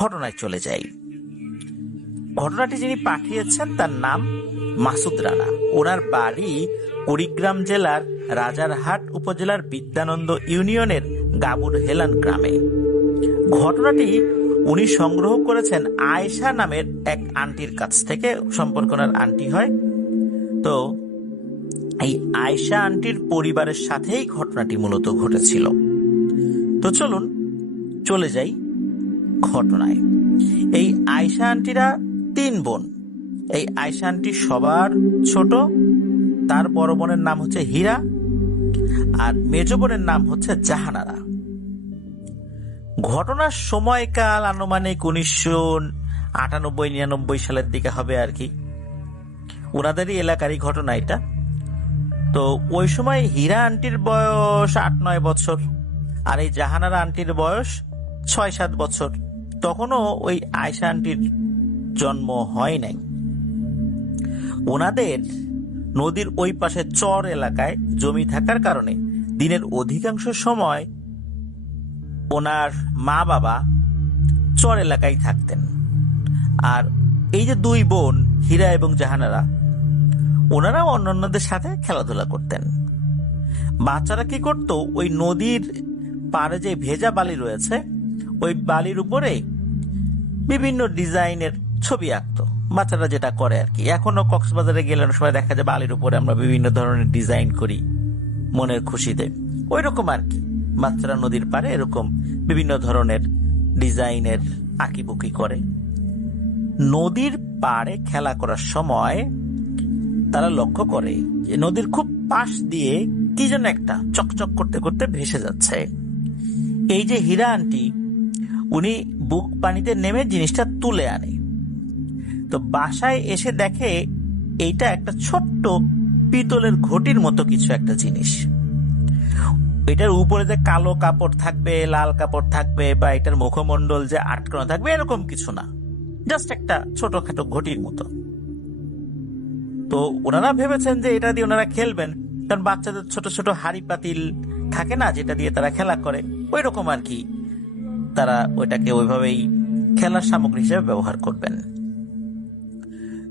ঘটনায় চলে যাই। ঘটনাটি যিনি পাঠিয়েছেন তার নাম মাসুদ রানা। ওনার বাড়ি কুড়িগ্রাম জেলার রাজারহাট উপজেলার বিদ্যানন্দ ইউনিয়নের গাবুর হেলান গ্রামে। ঘটনাটি উনি সংগ্রহ করেছেন আয়েশা নামের এক আন্টির কাছ থেকে। সম্পর্ক ওনার আন্টি হয়। তো এই আয়েশা আন্টির পরিবারের সাথেই ঘটনাটি মূলত ঘটেছিল। তো চলুন চলে যাই ঘটনায়। এই আয়েশা আন্টিরা 3 বোন। এই আয়েশা আন্টি সবার ছোট। তার বড় বোনের নাম হচ্ছে হীরা, আর মেজ বোনের নাম হচ্ছে জাহানারা। ঘটনার সময়কাল আনুমানিক 1998-99 সালের দিকে হবে আর কি। ওনাদেরই এলাকারই ঘটনা এটা। তো ওই সময় হীরা আন্টির বয়স 8-9 বছর, আর এই জাহানারা আন্টির বয়স 6-7 বছর। তখনও ওই আয়েশা আন্টির জন্ম হয় নাই। ওনাদের নদীর ওই পাশে চর এলাকায় জমি থাকার কারণে দিনের অধিকাংশ সময় ওনার মা বাবা চর এলাকায় থাকতেন। আর এই যে 2 বোন হীরা এবং জাহানারা, ওনারা অন্যান্যদের সাথে খেলাধুলা করতেন। বাচ্চারা কি করতো, ওই নদীর পাড়ে যে ভেজা বালি রয়েছে, ওই বালির উপরে বিভিন্ন ডিজাইনের ছবি আঁকতো। বাচ্চারা যেটা করে আর কি। এখনো কক্সবাজারে গেলে অনেক সময় দেখা যায় বালির উপরে আমরা বিভিন্ন ধরনের ডিজাইন করি মনের খুশিতে। ওই রকম আর কি, বাচ্চারা নদীর পাড়ে এরকম বিভিন্ন ধরনের ডিজাইনের আঁকিবুকি করে। নদীর পাড়ে খেলা করার সময় তারা লক্ষ্য করে যে নদীর খুব পাশ দিয়ে কি যেন একটা চকচক করতে করতে ভেসে যাচ্ছে। এই যে হীরা আন্টি, উনি বুক পানিতে নেমে জিনিসটা তুলে আনে। তো বাসায় এসে দেখে এইটা একটা ছোট্ট পিতলের ঘটির মতো কিছু একটা জিনিস। এটার উপরে যে কালো কাপড় থাকবে, লাল কাপড় থাকবে, বা এটার মুখমণ্ডল যে আটকানো থাকবে, এরকম কিছু না, জাস্ট একটা ছোটখাটো ঘটির মতো। তো ওনারা ভেবেছেন যে এটা দিয়ে ওনারা খেলবেন, কারণ বাচ্চাদের ছোট ছোট হাড়ি পাতিল থাকে না, যেটা দিয়ে তারা খেলা করে, ওই রকম আর কি। তারা ওইটাকে ওইভাবেই খেলার সামগ্রী হিসেবে ব্যবহার করবেন।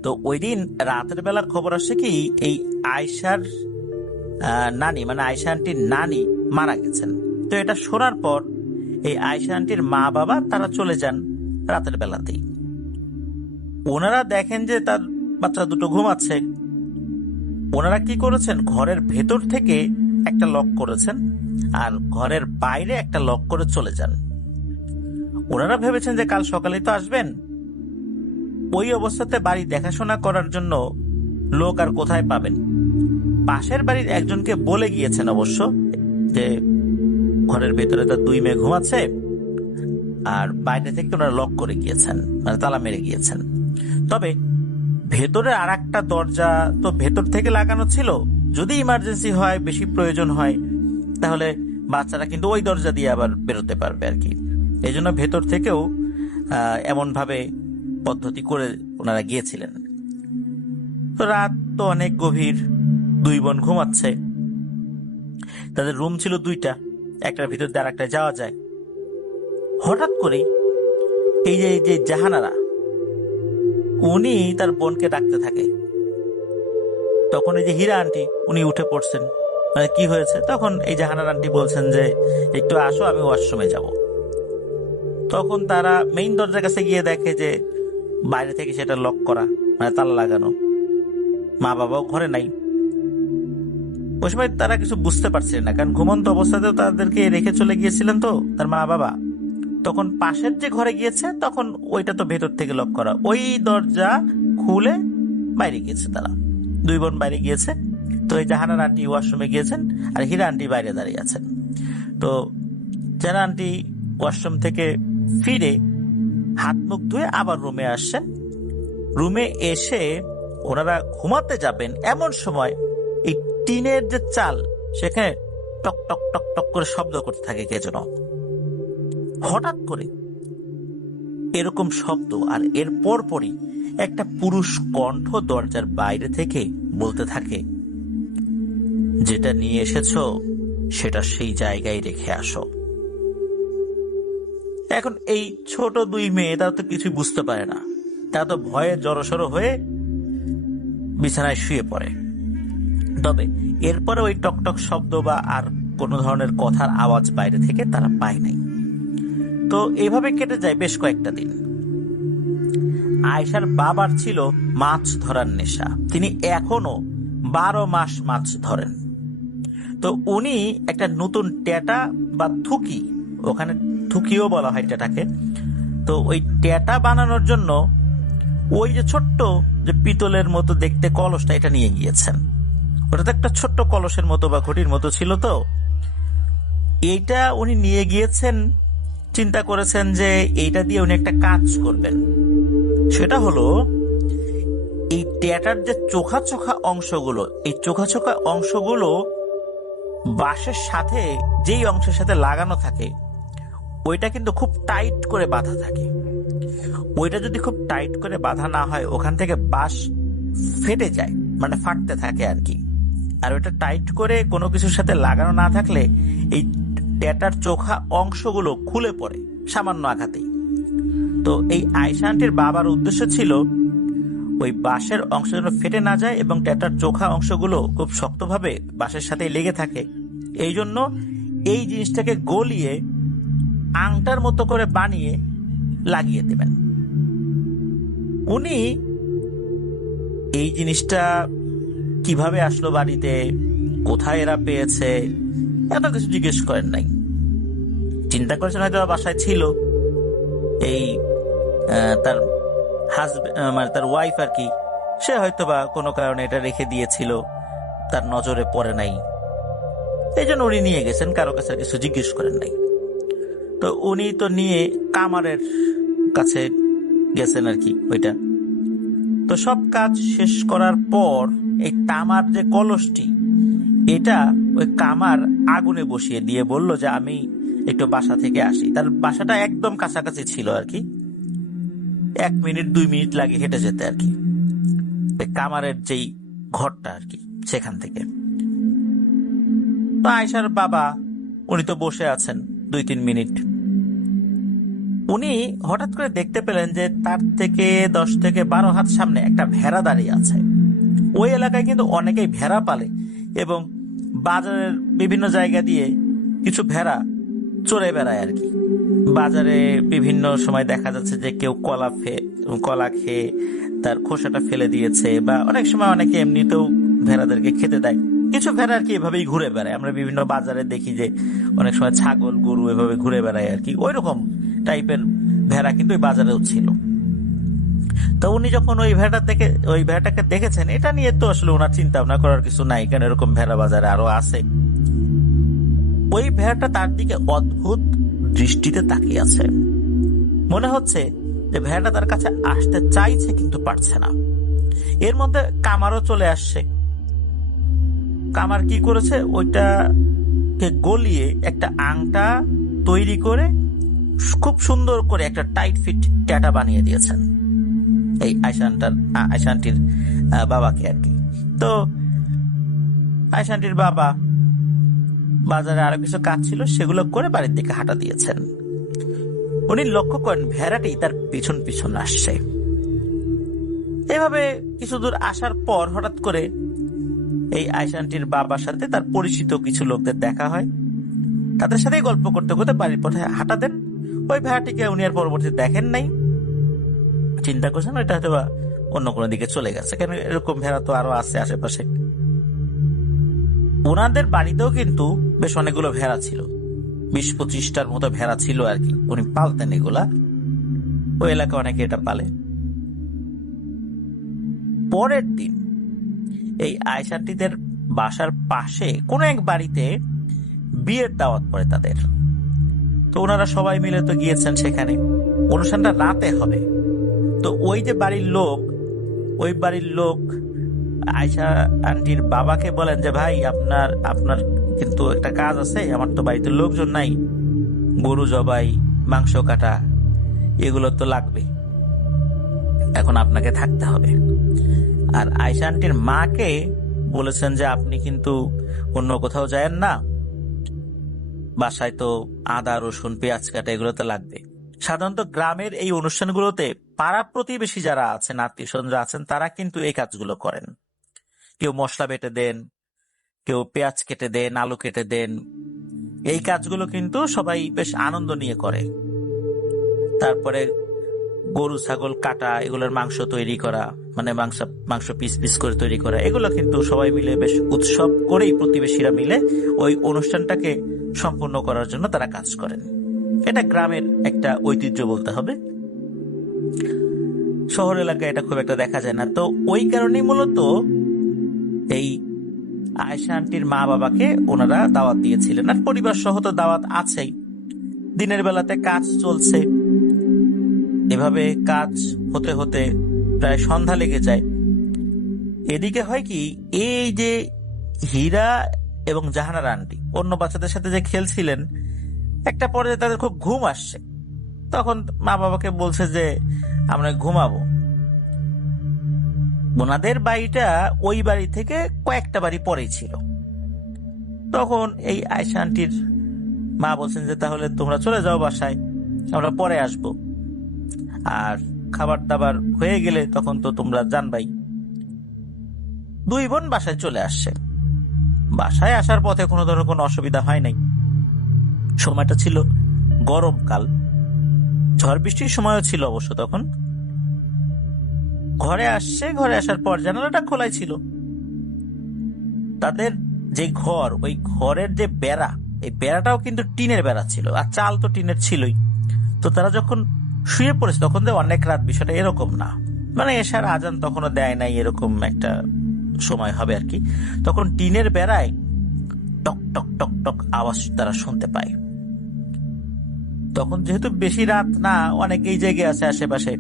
তো ওই দিন রাতের বেলা খবর আসে কি, এই আয়েশার নানি, মানে আয়েশা আন্টির নানি মারা গেছেন। তো এটা শোনার পর এই আয়েশা আন্টির মা বাবা তারা চলে যান রাতের বেলাতেই। ওনারা দেখেন যে তার বাচ্চা দুটো ঘুমাচ্ছে। ওনারা কি করেছেন, ঘরের ভেতর থেকে একটা লক করেছেন, আর ঘরের বাইরে একটা লক করে চলে যান। ওনারা ভেবেছেন যে কাল সকালেই তো আসবেন। ওই অবস্থাতে বাড়ি দেখাশোনা করার জন্য লোক আর কোথায় পাবেন। পাশের বাড়ির একজনকে বলে গিয়েছেন অবশ্য যে ঘরের ভেতরে তার 2 মেয়ে ঘুমাচ্ছে, আর বাইরে থেকে ওনারা লক করে গিয়েছেন, মানে তালা মেরে গিয়েছেন। তবে ভেতরে আর একটা দরজা তো ভেতর থেকে লাগানো ছিল, যদি ইমার্জেন্সি হয়, বেশি প্রয়োজন হয়, তাহলে বাচ্চারা কিন্তু ওই দরজা দিয়ে আবার বেরোতে পারবে আর কি। এই জন্য ভেতর থেকেও এমন ভাবে পদ্ধতি করে ওনারা গিয়েছিলেন। তো রাত তো অনেক গভীর, 2 বোন ঘুমাচ্ছে। তাদের রুম ছিল 2টা, একটার ভিতর দিয়ে আর একটা যাওয়া যায়। হঠাৎ করে এই যে জাহানারা, উনি তার বোনকে ডাকতে থাকে। তখন এই যে হীরা আন্টি, উনি উঠে পড়ছেন, মানে কি হয়েছে। তখন এই জাহানারা আন্টি বলছেন যে একটু আসো, আমি ওয়াশরুমে যাব। তখন তারা মেইন দরজার কাছে গিয়ে দেখে যে বাইরে থেকে সেটা লক করা, মানে তালা লাগানো। মা বাবাও ঘরে নাই। ওই সময় তারা কিছু বুঝতে পারছিলেন না, কারণ ঘুমন্ত অবস্থাতেও তাদেরকে রেখে চলে গিয়েছিলেন তো তার মা বাবা। তখন পাশের যে ঘরে গিয়েছে, তখন ওইটা তো ভেতর থেকে লক করা, ওই দরজা খুলে বাইরে গিয়েছে তারা। 2 বোন বাইরে গিয়েছে। তো এই জাহানারা আন্টি ওয়াশরুমে গিয়েছেন, আর হীরা আন্টি বাইরে দাঁড়িয়ে আছেন। তো জাহানারা আন্টি ওয়াশরুম থেকে ফিরে হাত মুখ ধুয়ে আবার রুমে আসছেন। রুমে এসে ওনারা ঘুমাতে যাবেন, এমন সময় এই টিনের যে চাল, সেখানে টক টক টক টক করে শব্দ করতে থাকে কে যেন। হঠাৎ করে এরকম শব্দ, আর এর পরপরই একটা পুরুষ কণ্ঠ দরজার বাইরে থেকে বলতে থাকে, যেটা নিয়ে এসেছো সেটা সেই জায়গায় রেখে আসো। এখন এই ছোট দুই মেয়ে তারা তো কিছুই বুঝতে পারে না, তারা তো ভয়ে জড়সড় হয়ে বিছানায় শুয়ে পড়ে। তবে এরপরে ওই টকটক শব্দ বা আর কোনো ধরনের কথার আওয়াজ বাইরে থেকে তারা পায় নাই। তো এইভাবে কেটে যায় বেশ কয়েকটা দিন। আয়েশার বাবার ছিল মাছ ধরার নেশা, তিনি এখনো 12 মাস মাছ ধরেন। তো উনি একটা নতুন ট্যাটা বা থুকি, ওখানে থুকিও বলা হয় ট্যাটাকে, তো ওই ট্যাটা বানানোর জন্য ওই যে ছোট্ট যে পিতলের মতো দেখতে কলসটা, এটা নিয়ে গিয়েছেন। ওটা তো একটা ছোট্ট কলসের মতো বা ঘটির মতো ছিল। তো এইটা উনি নিয়ে গিয়েছেন, চিন্তা করেছেন যে এইটা দিয়ে উনি একটা কাজ করবেন। সেটা হলো এই ট্যাটার যে চোখা চোখা অংশগুলো, এই চোখা চোখা অংশগুলো বাঁশের সাথে, যেই অংশের সাথে লাগানো থাকে ওইটা কিন্তু খুব টাইট করে বাঁধা থাকে। ওইটা যদি খুব টাইট করে বাঁধা না হয়, ওখান থেকে বাঁশ ফেটে যায়, মানে ফাটতে থাকে আর কি। আর ওইটা টাইট করে কোনো কিছুর সাথে লাগানো না থাকলে এই ট্যাটার চোখা অংশগুলো খুলে পড়ে সামান্য আঘাতেই। তো এই আয়েশা আন্টির বাবার উদ্দেশ্য ছিল ওই বাঁশের অংশ যেন ফেটে না যায় এবং ট্যাটার চোখা অংশগুলো খুব শক্তভাবে বাঁশের সাথে লেগে থাকে। এই জন্য এই জিনিসটাকে গলিয়ে আংটার মতো করে বানিয়ে লাগিয়ে দেবেন। উনি এই জিনিসটা কিভাবে আসলো বাড়িতে, কোথায় এরা পেয়েছে, এত কিছু জিজ্ঞেস করেন নাই। চিন্তা করেছেন হয়তো বাসায় ছিল, এই তার মানে তার ওয়াইফ আর কি, সে হয়তো বা কোনো কারণে এটা রেখে দিয়েছিল, তার নজরে পড়ে নাই, এই জন্য উনি নিয়ে গেছেন, কারো কাছে কিছু জিজ্ঞেস করেন নাই। তো উনি তো নিয়ে কামারের কাছে গেছেন আর কি ওইটা। তো সব কাজ শেষ করার পর এই তামার যে কলসটি, এটা ওই কামার আগুনে বসিয়ে দিয়ে বলল যে আমি একটু বাসা থেকে আসি। তার বাসাটা একদম কাছাকাছি ছিল আর কি, 1 মিনিট 2 মিনিট লাগে হেঁটে যেতে আর কি, কামারের যেই ঘরটা আর কি সেখান থেকে। তো আয়েশার বাবা উনি তো বসে আছেন 2-3 মিনিট। উনি হঠাৎ করে দেখতে পেলেন যে তার থেকে 10 থেকে 12 হাত সামনে একটা ভেড়া দাঁড়িয়ে আছে। ওই এলাকায় কিন্তু অনেকেই ভেড়া পালে এবং বাজারের বিভিন্ন জায়গা দিয়ে কিছু ভেড়া চড়ে বেড়ায় আর কি। বাজারে বিভিন্ন সময় দেখা যাচ্ছে যে কেউ কলা খেয়ে তার খোসাটা ফেলে দিয়েছে, বা অনেক সময় অনেকে এমনিতেও ভেড়াদেরকে খেতে দেয়। কিছু ভেড়া আর কি এভাবেই ঘুরে বেড়ায়, আমরা বিভিন্ন বাজারে দেখি যে অনেক সময় ছাগল গরু এভাবে ঘুরে বেড়ায় আর কি, ওই রকম টাইপের ভেড়া কিন্তু ওই বাজারেও ছিল। তো উনি যখন ওই ভেড়াটাকে দেখেছেন, এটা নিয়ে তো আসলে ওনার চিন্তা ভাবনা করার কিছু নাই, কারণ এরকম ভেড়া বাজারে আরো আছে। ওই ভেড়াটা তার দিকে অদ্ভুত দৃষ্টিতে তাকিয়ে আছে। মনে হচ্ছে যে ভেড়াটা তার কাছে আসতে চাইছে কিন্তু পারছে না। এর মধ্যে কামারও চলে আসছে। কামার কি করেছে, ওইটাকে গলিয়ে একটা আংটা তৈরি করে খুব সুন্দর করে একটা টাইট ফিট ট্যাটা বানিয়ে দিয়েছেন এই আয়েশা আন্টির বাবাকে আর কি। তো আয়েশা আন্টির বাবা বাজারে আরো কিছু কাজ ছিল, সেগুলো করে বাড়ির দিকে হাঁটা দিয়েছেন। উনি লক্ষ্য করেন ভেড়াটি তার পিছন পিছন আসছে। এভাবে কিছু দূর আসার পর হঠাৎ করে এই আয়েশা আন্টির বাবার সাথে তার পরিচিত কিছু লোকদের দেখা হয়। তাদের সাথে গল্প করতে করতে বাড়ির পথে হাঁটা দেন। ওই ভেড়াটিকে উনি আর পরবর্তীতে দেখেন নাই। চিন্তা করছেন ওইটা হয়তো অন্য কোনো দিকে চলে গেছে, কেন এরকম ভেড়া তো আরো আছে আশেপাশে। ওনাদের বাড়িতেও কিন্তু বেশ অনেকগুলো ভেড়া ছিল, 20-25টার মতো ভেড়া ছিল আর কি, উনি পালতেন এগুলা। ওই এলাকায় অনেকে এটা পালে। পরের দিন এই আয়েশা আন্টিদের বাসার পাশে কোন এক বাড়িতে বিয়ের দাওয়াত পড়ে তাদের। তো ওনারা সবাই মিলে তো গিয়েছেন সেখানে। অনুষ্ঠানটা রাতে হবে। তো ওই যে ওই বাড়ির লোক আয়েশা আন্টির বাবাকে বলেন যে ভাই আপনার কিন্তু একটা কাজ আছে, আমার তো বাড়িতে লোকজন নাই, গরু জবাই, মাংস কাটা এগুলো তো লাগবে, এখন আপনাকে থাকতে হবে। আর আয়েশা আন্টির মাকে বলেছেন যে আপনি কিন্তু অন্য কোথাও যায়েন না, বাসায় তো আদা রসুন পেঁয়াজ কাটা এগুলো তো লাগবে, সাধারণত গ্রামের এই অনুষ্ঠানগুলোতে পাড়া প্রতিবেশী যারা আছেন, আত্মীয় স্বজনরা আছেন, তারা কিন্তু এই কাজগুলো করেন। কেউ মশলা বেটে দেন, কেউ পেঁয়াজ কেটে দেন, আলু কেটে দেন। এই কাজগুলো কিন্তু সবাই বেশ আনন্দ নিয়ে করে। তারপরে গরু ছাগল কাটা, এগুলোর মাংস তৈরি করা, মানে মাংস পিস পিস করে তৈরি করা, এগুলো কিন্তু সবাই মিলে বেশ উৎসব করেই প্রতিবেশীরা মিলে ওই অনুষ্ঠানটাকে সম্পূর্ণ করার জন্য তারা কাজ করেন। এটা গ্রামের একটা ঐতিহ্য বলতে হবে। শহর এলাকায় এটা খুব একটা দেখা যায় না। তো ওই কারণেই মূলত এই আয়েশা আন্টির মা বাবাকে ওনারা দাওয়াত দিয়েছিলেন। আর পরিবার সহ তো দাওয়াত আছেই। দিনের বেলাতে কাজ চলছে, এভাবে কাজ হতে হতে প্রায় সন্ধ্যা লেগে যায়। এদিকে হয় কি, এই যে হীরা এবং জাহানার আন্টি অন্য বাচ্চাদের সাথে যে খেলছিলেন, একটা পর্যায়ে তাদের খুব ঘুম আসছে। তখন মা বাবাকে বলছে যে আমরা ঘুমাবো। ওনাদের বাড়িটা ওই বাড়ি থেকে কয়েকটা বাড়ি পরেই ছিল। তখন এই আয়েশা আন্টির মা বলছেন যে তাহলে তোমরা চলে যাও বাসায়, আমরা পরে আসবো, আর খাবার দাবার হয়ে গেলে তখন তো তোমরা জানবাই। দুই বোন বাসায় চলে আসছে। বাসায় আসার পথে কোনো ধরনের কোনো অসুবিধা হয় নাই। সময়টা ছিল গরমকাল, ঝড় বৃষ্টির সময়ও ছিল অবশ্য। তখন ঘরে আসছে, ঘরে আসার পর জানালাটা খোলাই ছিল। তাদের যে ঘর, ওই ঘরের যে বেড়া, এই বেড়াটাও কিন্তু টিনের বেড়া ছিল, আর চাল তো টিনের ছিলই। তো তারা যখন শুয়ে পড়েছে, তখন তো অনেক রাত, বিষয়টা এরকম না, মানে এশার আজান তখনও দেয় নাই, এরকম একটা সময় হবে আর কি। তখন টিনের বেড়ায় টক টক টক টক আওয়াজ তারা শুনতে পায়। তখন যেহেতু বেশি রাত না, অনেকেই জেগে আছে আশেপাশে।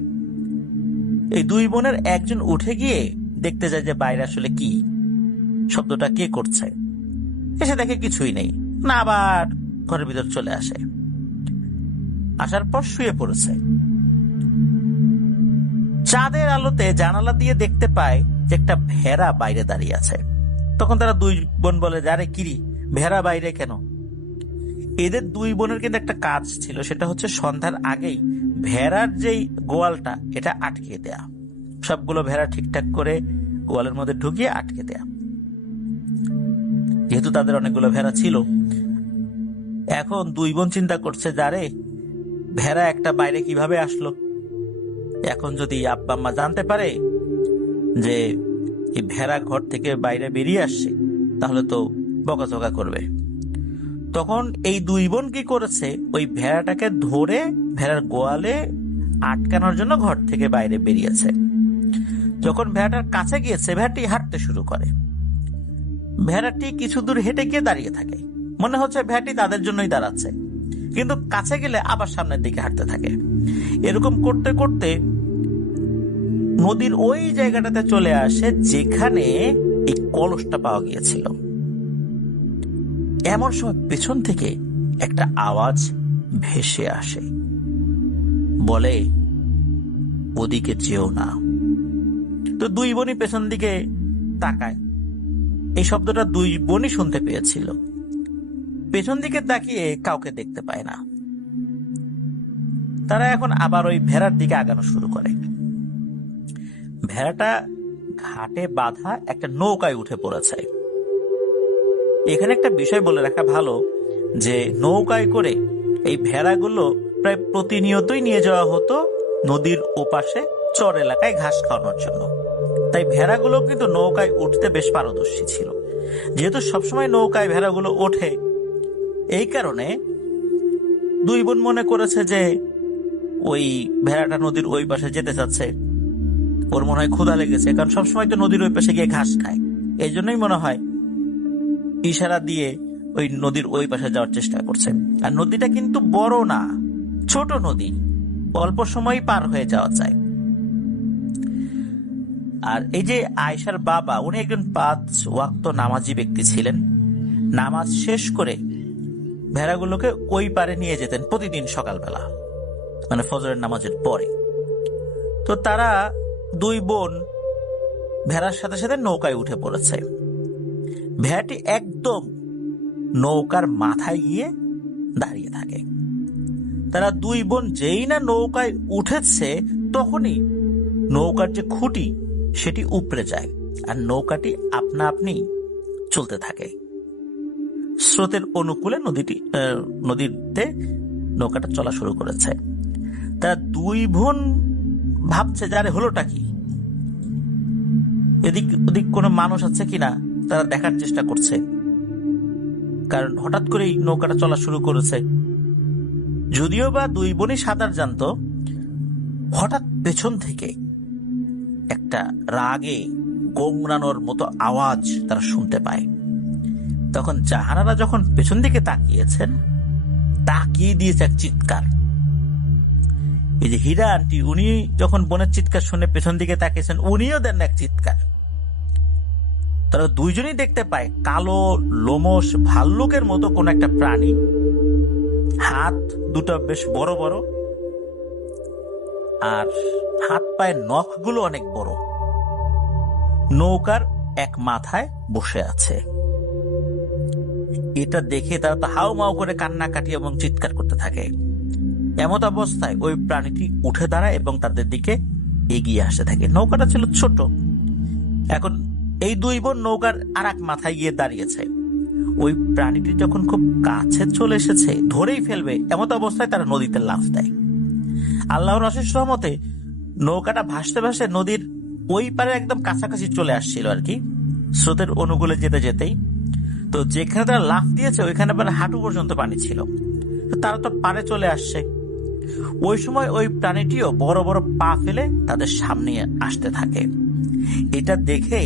এই দুই বোনের একজন উঠে গিয়ে দেখতে যায় যে বাইরে আসলে কি শব্দটা, কে করছে। এসে দেখে কিছুই নেই, না আবার ঘরের ভিতর চলে আসে। আসার পর শুয়ে পড়েছে। চাঁদের আলোতে জানালা দিয়ে দেখতে পায় যে একটা ভেড়া বাইরে দাঁড়িয়ে আছে। তখন তারা দুই বোন বলে, আরে কিরি, ভেড়া বাইরে কেন? এদের দুই বোনের কিন্তু একটা কাজ ছিল, সেটা হচ্ছে সন্ধ্যার আগেই ভেড়ার যেই গোয়ালটা, এটা আটকে দেয়া, সবগুলো ভেড়া ঠিকঠাক করে গোয়ালের মধ্যে ঢুকিয়ে আটকে দেয়া। যেহেতু তাদের অনেকগুলো ভেড়া ছিল, এখন দুই বোন চিন্তা করছে, যারে ভেড়া একটা বাইরে কিভাবে আসলো। এখন যদি আব্বা আম্মা জানতে পারে যে এই ভেড়া ঘর থেকে বাইরে বেরিয়ে আসছে, তাহলে তো বকাঝকা করবে। তখন এই দুই বোন কি করেছে, ওই ভেড়াটাকে ধরে ভেড়ার গোয়ালে আটকানোর জন্য ঘর থেকে বাইরে বেরিয়েছে। যখন ভেড়াটার কাছে গিয়েছে, ভেড়াটি হাঁটতে শুরু করে। ভেড়াটি কিছু দূর হেঁটে গিয়ে দাঁড়িয়ে থাকে, মনে হচ্ছে ভেড়াটি তাদের জন্যই দাঁড়াচ্ছে, কিন্তু কাছে গেলে আবার সামনের দিকে হাঁটতে থাকে। এরকম করতে করতে নদীর ওই জায়গাটাতে চলে আসে যেখানে এই কলসটা পাওয়া গিয়েছিল। এমন সময় পেছন থেকে একটা আওয়াজ ভেসে আসে, বলে ওদিকে যেও না। তো দুই বোনই পেছন দিকে তাকায়। এই শব্দটা দুই বোনই শুনতে পেয়েছিল। পেছন দিকে তাকিয়ে কাউকে দেখতে পায় না। তারা এখন আবার ওই ভেড়ার দিকে আগানো শুরু করে। ভেড়াটা ঘাটে বাঁধা একটা নৌকায় উঠে পড়েছে। এখানে একটা বিষয় বলে রাখা ভালো, যে নৌকায় করে এই ভেড়াগুলো প্রায় প্রতিনিয়তই নিয়ে যাওয়া হতো নদীর ওপাশে চর এলাকায় ঘাস খাওয়ানোর জন্য। তাই ভেড়াগুলো কিন্তু নৌকায় উঠতে বেশ পারদর্শী ছিল। যেহেতু সবসময় নৌকায় ভেড়াগুলো ওঠে, এই কারণে দুই বোন মনে করেছে যে ওই ভেড়াটা নদীর ওই পাশে যেতে চাচ্ছে, ওর মনে হয় ক্ষুধা লেগেছে, কারণ সবসময় তো নদীর ওই পাশে গিয়ে ঘাস খায়। এই জন্যই মনে হয় ইশারা দিয়ে ওই নদীর ওই পাশে যাওয়ার চেষ্টা করছে। আর নদীটা কিন্তু বড় না, ছোট নদী, অল্প সময় পার হয়ে যাওয়া যায়। আর এই যে আয়েশার বাবা, উনি একজন 5 ওয়াক্ত নামাজি ব্যক্তি ছিলেন। নামাজ শেষ করে ভেড়াগুলোকে ওই পারে নিয়ে যেতেন প্রতিদিন সকালবেলা, মানে ফজরের নামাজের পরে। তো তারা দুই বোন ভেড়ার সাথে সাথে নৌকায় উঠে পড়েছে। ভেড়াটি একদম নৌকার মাথায় গিয়ে দাঁড়িয়ে থাকে। তারা দুই বোন যেই না নৌকায় উঠেছে তখনই নৌকার যে খুঁটি সেটি উপড়ে যায় আর নৌকাটি আপনা আপনি চলতে থাকে। স্রোতের অনুকূলে নদীতে নৌকাটা চলা শুরু করেছে। তারা দুই বোন ভাবছে যে আরে হলোটা কি, এদিক ওদিক কোনো মানুষ আছে কিনা তারা দেখার চেষ্টা করছে, কারণ হঠাৎ করেই নৌকাটা চলা শুরু করেছে। যদিও বা দুই বোনই সাঁতার জানতো, হঠাৎ পেছন থেকে একটা রাগে গোংরানোর মতো আওয়াজ তারা শুনতে পায়। তখন জাহানারা যখন পেছন দিকে তাকিয়েছেন, তাকিয়ে দিয়েছে এক চিৎকার। এই যে হীরা আন্টি, উনি যখন বোনের চিৎকার শুনে পেছন দিকে তাকিয়েছেন, উনিও দেন এক চিৎকার। তারা দুইজনই দেখতে পায় কালো লোমশ ভাল্লুকের মতো কোন একটা প্রাণী, হাত দুটো বেশ বড় বড় আর হাত পায়ের নখগুলো অনেক বড়, নৌকার এক মাথায় বসে আছে। এটা দেখে তারা তো হাউ মাউ করে কান্নাকাটি এবং চিৎকার করতে থাকে। এমত অবস্থায় ওই প্রাণীটি উঠে দাঁড়ায় এবং তাদের দিকে এগিয়ে আসতে থাকে। নৌকাটা ছিল ছোট। এখন এই দুই বোন নৌকার আর এক মাথায় গিয়ে দাঁড়িয়েছে। ওই প্রাণীটি যখন খুব কাছে চলে এসেছে, ধরেই ফেলবে এমত অবস্থায় তারা নদীতে লাফ দেয়। আল্লাহর অশেষ রহমতে নৌকাটা ভাসতে ভাসতে নদীর ওই পারে একদম কাছাকাছি চলে আসছিল আর কি, স্রোতের অনুকূলে যেতে যেতেই। তো যেখানে তারা লাফ দিয়েছে ওইখানে আবার হাঁটু পর্যন্ত পানি ছিল। তারা তো পারে চলে আসছে। ওই সময় ওই প্রাণীটিও বড় বড় পা ফেলে তাদের সামনে আসতে থাকে। এটা দেখে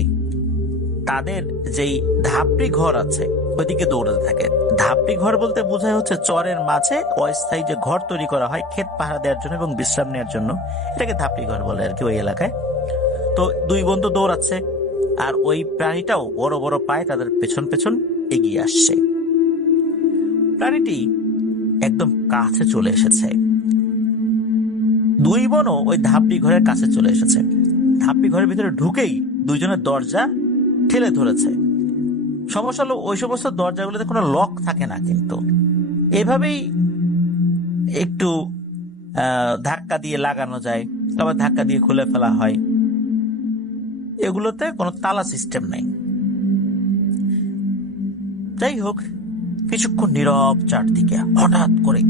তাদের যেই ধাপড়ি ঘর আছে ওইদিকে দৌড়াতে থাকে। ধাপড়ি ঘর বলতে বোঝায় হচ্ছে চরের মাঝে অস্থায়ী যে ঘর তৈরি করা হয় ক্ষেত পাহারা দেওয়ার জন্য এবং বিশ্রাম নেওয়ার জন্য, এটাকে ধাপড়ি ঘর বলে আর কি ওই এলাকায়। তো দুই বন্ধু দৌড়াচ্ছে আর ওই প্রাণীটাও বড় বড় পায়ে তাদের পেছন পেছন এগিয়ে আসছে। প্রাণীটি একদম কাছে চলে এসেছে। দুই বোনও ওই ধাপড়ি ঘরের কাছে চলে এসেছে। ধাপড়ি ঘরের ভিতরে ঢুকেই দুইজনের দরজা ঠেলে ধরেছে। সমস্যা হলো ওই সমস্ত দরজাগুলোতে কোনো লক থাকে না, কিন্তু এভাবেই একটু ধাক্কা দিয়ে লাগানো যায়, আবার ধাক্কা দিয়ে খুলে ফেলা হয়। এগুলোতে কোনো তালা সিস্টেম নেই। যাই হোক, কিছুক্ষণ নীরব চারদিকে। হঠাৎ করে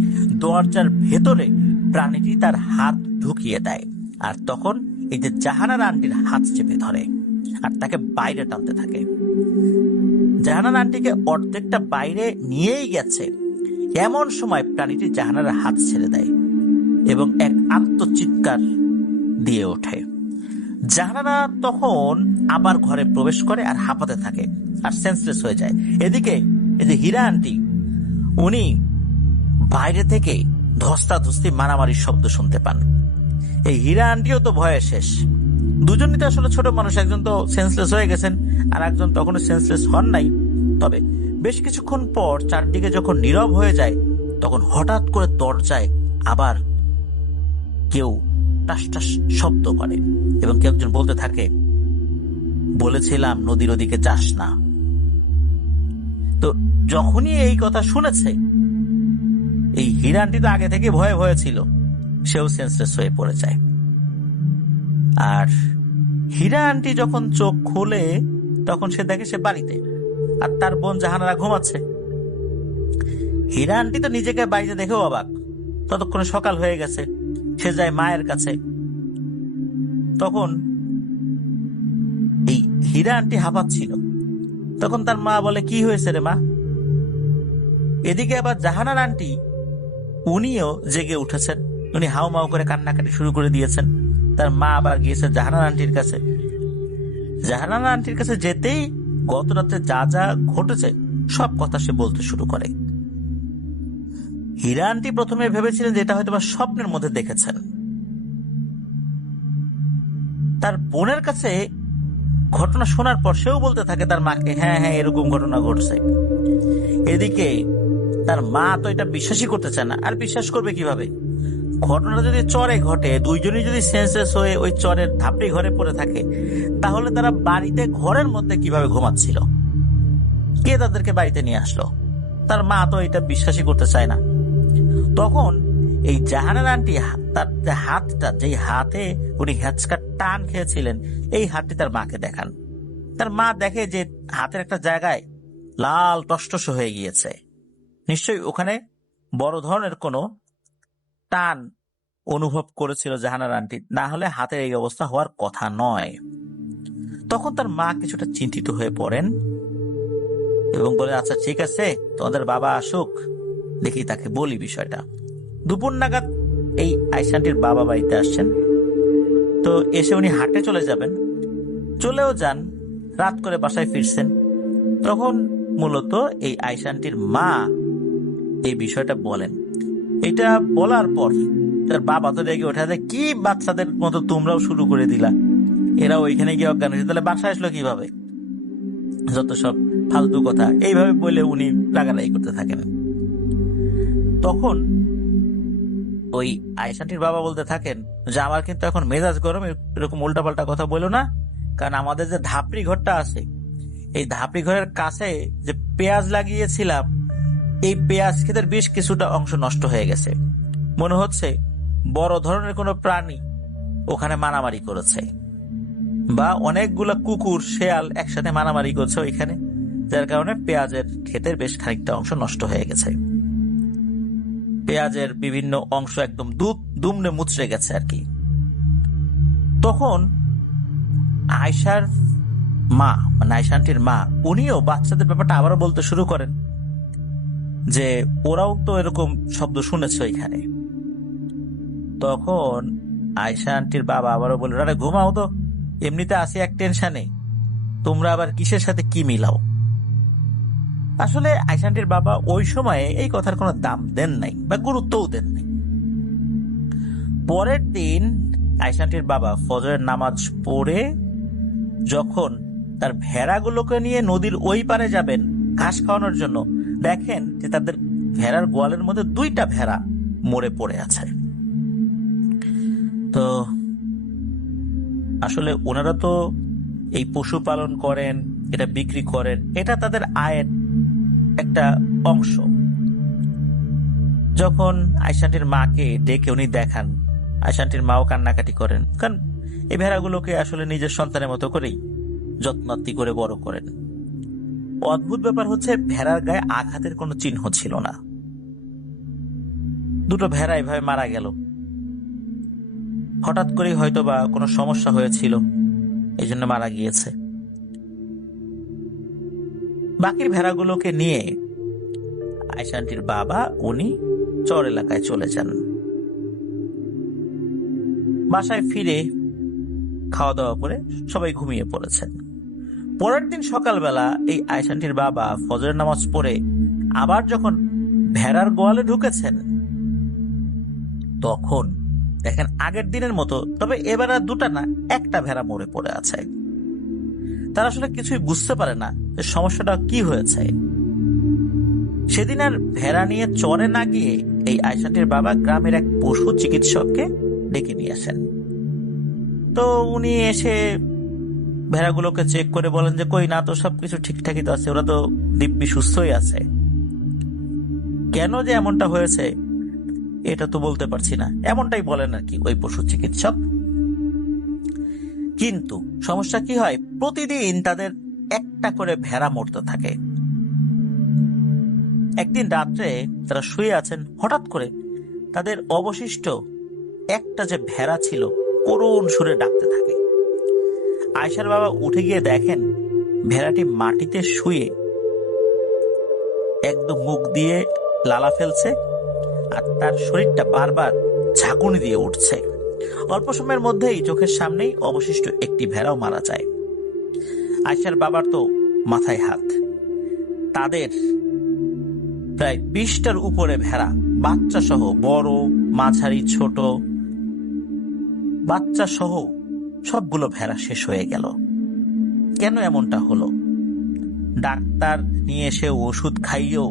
দরজার ভেতরে প্রাণীটি তার হাত ঢুকিয়ে দেয় আর তখন এই যে জাহানার আন্টির হাত চেপে ধরে আর তাকে বাইরে টানতে থাকে। জাহানার আন্টিকে অর্ধেকটা বাইরে নিয়েই গেছে, এমন সময় প্রাণীটি জাহানার হাত ছেড়ে দেয় এবং এক আত্মচিৎকার দিয়ে ওঠে। জাহানারা তখন আবার ঘরে প্রবেশ করে আর হাঁপাতে থাকে আর সেন্সলেস হয়ে যায়। এদিকে এই যে হীরা আন্টি, উনি বাইরে থেকে ধস্তাধস্তি মারামারির শব্দ শুনতে পান। এই হীরা আন্টিও তো ভয়ে শেষ। দুজনই তো আসলে ছোট মানুষ, একজন তো সেন্সলেস হয়ে গেছেন আর একজন তখনও সেন্সলেস হন নাই। তবে বেশ কিছুক্ষণ পর চারদিকে যখন নীরব হয়ে যায়, তখন হঠাৎ করে দরজায় আবার কেউ টাস টাস শব্দ করে এবং কেউ একজন বলতে থাকে, বলেছিলাম নদীর ওদিকে যাস না। তো যখনই এই কথা শুনেছে, এই হীরা আন্টি তো আগে থেকে ভয়ে ভয়ে ছিল, সেও সেন্সলেস হয়ে পড়ে যায়। আর হীরা আন্টি যখন চোখ খোলে তখন সে দেখে সে বাড়িতে আর তার বোন জাহানারা ঘুমাচ্ছে। হীরা আন্টি তো নিজেকে বাড়িতে দেখেও অবাক। ততক্ষণে সকাল হয়ে গেছে। সে যায় মায়ের কাছে। তখন এই হীরা আন্টি হাঁপাচ্ছিল। তখন তার মা বলে, কি হয়েছে রে মা? এদিকে আবার জাহানার আন্টি, উনিও জেগে উঠেছেন। উনি হাউ মাউ করে কান্নাকাটি শুরু করে দিয়েছেন। তার মা আবার গিয়েছে জাহানার আন্টির কাছে। জাহানার আন্টির কাছে যেতেই গত রাতে যা যা ঘটেছে সব কথা সে বলতে শুরু করে। হীরা আন্টি প্রথমে ভেবেছিলেন যে এটা হয়তো বা স্বপ্নের মধ্যে দেখেছেন। তার বোনের কাছে ঘটনা শোনার পর সেও বলতে থাকে তার মাকে, হ্যাঁ হ্যাঁ এরকম ঘটনা ঘটছে। এদিকে তার মা তো এটা বিশ্বাসই করতে চায় না। আর বিশ্বাস করবে কিভাবে? ঘটনা যদি চরে ঘটে, দুইজনই যদি সেন্সলেস হয়ে ওই চরের ধাপড়ি ঘরে পড়ে থাকে, তাহলে তারা বাড়িতে ঘরের মধ্যে কিভাবে ঘুমাচ্ছিল? কে তাদেরকে বাড়িতে নিয়ে আসলো? তার মা তো এটা বিশ্বাসই করতে চায় না। তখন এই জাহানারা আন্টি তার যে হাতটা, যেই হাতে উনি হ্যাচকা টান খেয়েছিলেন, এই হাতটি তার মাকে দেখান। তার মা দেখে যে হাতের একটা জায়গায় লাল টসটস হয়ে গিয়েছে। নিশ্চয়ই ওখানে বড় ধরনের কোনো টান অনুভব করেছিল জাহানারা আন্টি, না হলে হাতের এই অবস্থা হওয়ার কথা নয়। তখন তার মা কিছুটা চিন্তিত হয়ে পড়েন এবং বলে, আচ্ছা ঠিক আছে, তোমাদের বাবা আসুক, দেখি তাকে বলি বিষয়টা। দুপুর নাগাদ এই আয়েশা আন্টির বাবা বাড়িতে আসছেন। তো এসে উনি হাটে চলে যাবেন, চলেও যান, রাত করে বাসায় ফিরছেন। তখন মূলত এই আয়েশা আন্টির মা এই বিষয়টা বলেন। এটা বলার পর তার বাবা তো রেগে ওঠাতে, কি বাচ্চাদের মতো তোমরাও শুরু করে দিলা, এরা ওইখানে গিয়ে অজ্ঞান হয়েছে, তাহলে বাসায় আসলো কিভাবে, যত সব ফালতু কথা, এইভাবে বলে উনি রাগারাগি করতে থাকেন। তখন ওই আয়েশাটির বাবা বলতে থাকেন যে আমার কিন্তু এখন মেজাজ গরম, এরকম উল্টাপাল্টা কথা বলো না, কারণ আমাদের যে ধাপড়ি ঘরটা আছে, এই ধাপড়ি ঘরের কাছে যে পেঁয়াজ লাগিয়েছিলাম, এই পেঁয়াজ ক্ষেতের বেশ কিছুটা অংশ নষ্ট হয়ে গেছে। মনে হচ্ছে বড় ধরনের কোনো প্রাণী ওখানে মারামারি করেছে, বা অনেকগুলো কুকুর শেয়াল একসাথে মারামারি করছে ওইখানে, যার কারণে পেঁয়াজের ক্ষেতের বেশ খানিকটা অংশ নষ্ট হয়ে গেছে। পেঁয়াজের বিভিন্ন অংশ একদম দুমড়ে মুচড়ে গেছে আর কি। তখন আয়েশার মা, মানে আয়েশা আন্টির মা, উনিও বাচ্চাদের ব্যাপারটা আবারও বলতে শুরু করেন যে ওরাও তো এরকম শব্দ শুনেছে ওইখানে। তখন আয়েশা আন্টির বাবা আবারও বললেন, আরে ঘুমাও তো, এমনিতে আসি এক টেনশনে, তোমরা আবার কিসের সাথে কি মিলাও। আসলে আয়েশা আন্টির বাবা ওই সময়ে এই কথার কোনো দাম দেন নাই বা গুরুত্বও দেন নাই। পরের দিন আয়েশা আন্টির বাবা ফজরের নামাজ পড়ে যখন তার ভেড়াগুলোকে নিয়ে নদীর ওই পারে যাবেন ঘাস খাওয়ানোর জন্য, দেখেন যে তাদের ভেড়ার গোয়ালের মধ্যে 2টা ভেড়া মরে পড়ে আছে। তো আসলে ওনারা তো এই পশুপালন করেন, এটা বিক্রি করেন, এটা তাদের আয়ের একটা অংশ। যখন আয়েশা আন্টির মাকে ডেকে উনি দেখান, আয়েশা আন্টির মাও কান্নাকাটি করেন, কারণ এই ভেড়াগুলোকে আসলে নিজের সন্তানের মতো করেই যত্নাত্তি করে বড় করেন। অদ্ভুত ব্যাপার হচ্ছে, ভেড়ার গায়ে আঘাতের কোনো চিহ্ন ছিল না। 2টো ভেড়া এভাবে মারা গেল, হঠাৎ করেই হয়তো বা কোনো সমস্যা হয়েছিল, এই জন্য মারা গিয়েছে। বাকি ভেড়াগুলোকে নিয়ে আয়েশা আন্টির বাবা উনি চর এলাকায় চলে যান। বাসায় ফিরে খাওয়া দাওয়া করে সবাই ঘুমিয়ে পড়েছেন। পরের দিন সকালবেলা এই আয়েশা আন্টির বাবা ফজরের নামাজ পড়ে আবার যখন ভেড়ার গোয়ালে ঢুকেছেন, তখন দেখেন আগের দিনের মতো, তবে এবার আর 2টা না, 1টা ভেড়া মরে পড়ে আছে। তারা আসলে কিছুই বুঝতে পারে না যে সমস্যাটা কি হয়েছে। সেদিন আর ভেড়া নিয়ে চরে না গিয়ে এই আয়েশা আন্টির বাবা গ্রামের এক পশু চিকিৎসককে ডেকে নিয়ে আসেন। তো উনি এসে ভেড়াগুলোকে চেক করে বলেন যে কই না তো, সবকিছু ঠিকঠাকই তো আছে, ওরা তো দিব্যি সুস্থই আছে। কেন যে এমনটা হয়েছে এটা তো বলতে পারছি না, এমনটাই বলেন আর কি ওই পশু চিকিৎসক। কিন্তু সমস্যা কি হয়, প্রতিদিন তাদের একটা করে ভেড়া মরতে থাকে। একদিন রাত্রে তারা শুয়ে আছেন, হঠাৎ করে তাদের অবশিষ্ট একটা যে ভেড়া ছিল করুণ সুরে ডাকতে থাকে। আয়েশার বাবা উঠে গিয়ে দেখেন ভেড়াটি মাটিতে শুয়ে একদম মুখ দিয়ে লালা ফেলছে, আর তার শরীরটা বারবার ঝাঁকুনি দিয়ে উঠছে। অল্প সময়ের মধ্যেই চোখের সামনেই অবশিষ্ট একটি ভেড়াও মারা যায়। আয়েশার বাবার তো মাথায় হাত। তাদের প্রায় 20টার উপরে ভেড়া, বাচ্চা সহ, বড় মাঝারি ছোট বাচ্চা সহ সবগুলো ভেড়া শেষ হয়ে গেল। কেন এমনটা হলো? ডাক্তার নিয়ে এসে ওষুধ খাইয়েও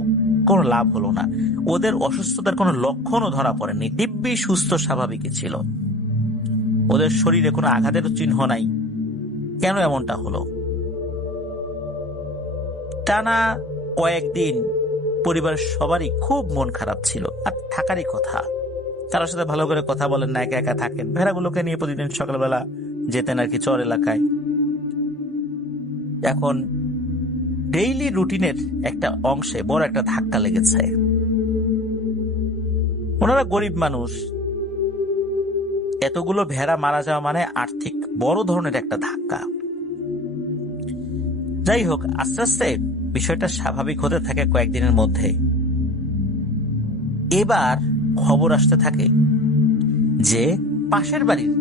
কোনো লাভ হলো না। ওদের অসুস্থতার কোনো লক্ষণও ধরা পড়েনি, দিব্যি সুস্থ স্বাভাবিকই ছিল। ওদের শরীরে কোনো আঘাতের চিহ্ন নাই। কেন এমনটা হলো? টানা কয়েকদিন পরিবারের সবারই খুব মন খারাপ ছিল, আর থাকারই কথা। কারোর সাথে ভালো করে কথা বলেন না, একা একা থাকেন। ভেড়াগুলোকে নিয়ে প্রতিদিন সকালবেলা যেতেন আর কি চর এলাকায়। এখন ডেইলি রুটিনের একটা অংশে বড় একটা ধাক্কা লেগেছে। ওনারা গরিব মানুষ, এতগুলো ভেড়া মারা যাওয়া মানে আর্থিক বড় ধরনের একটা ধাক্কা। যাই হোক, আস্তে আস্তে বিষয়টা স্বাভাবিক হতে থাকে কয়েকদিনের মধ্যে। এবার খবর আসতে থাকে যে পাশের বাড়ির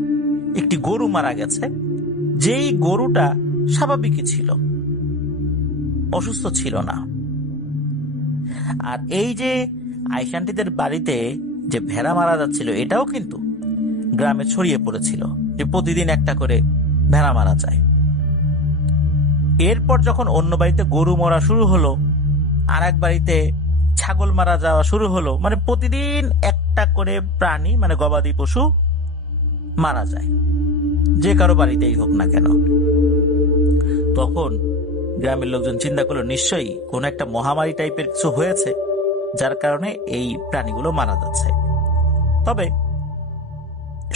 একটি গরু মারা গেছে, যেই গরুটা স্বাভাবিকই ছিল, অসুস্থ ছিল না। আর এই যে আইসান্টিদের বাড়িতে যে ভেড়া মারা যাচ্ছিল, এটাও কিন্তু গ্রামে ছড়িয়ে পড়েছিল যে প্রতিদিন একটা করে ভেড়া মারা যায়। এরপর যখন অন্য বাড়িতে গরু মরা শুরু হলো, আর এক বাড়িতে ছাগল মারা যাওয়া শুরু হলো, মানে প্রতিদিন একটা করে প্রাণী, মানে গবাদি পশু মারা যায়, যে কারো বাড়িতেই হোক না কেন। তখন গ্রামের লোকজন চিন্তা করলো নিশ্চয়ই কোন একটা মহামারী টাইপের কিছু হয়েছে, যার কারণে এই প্রাণীগুলো মারা যাচ্ছে। তবে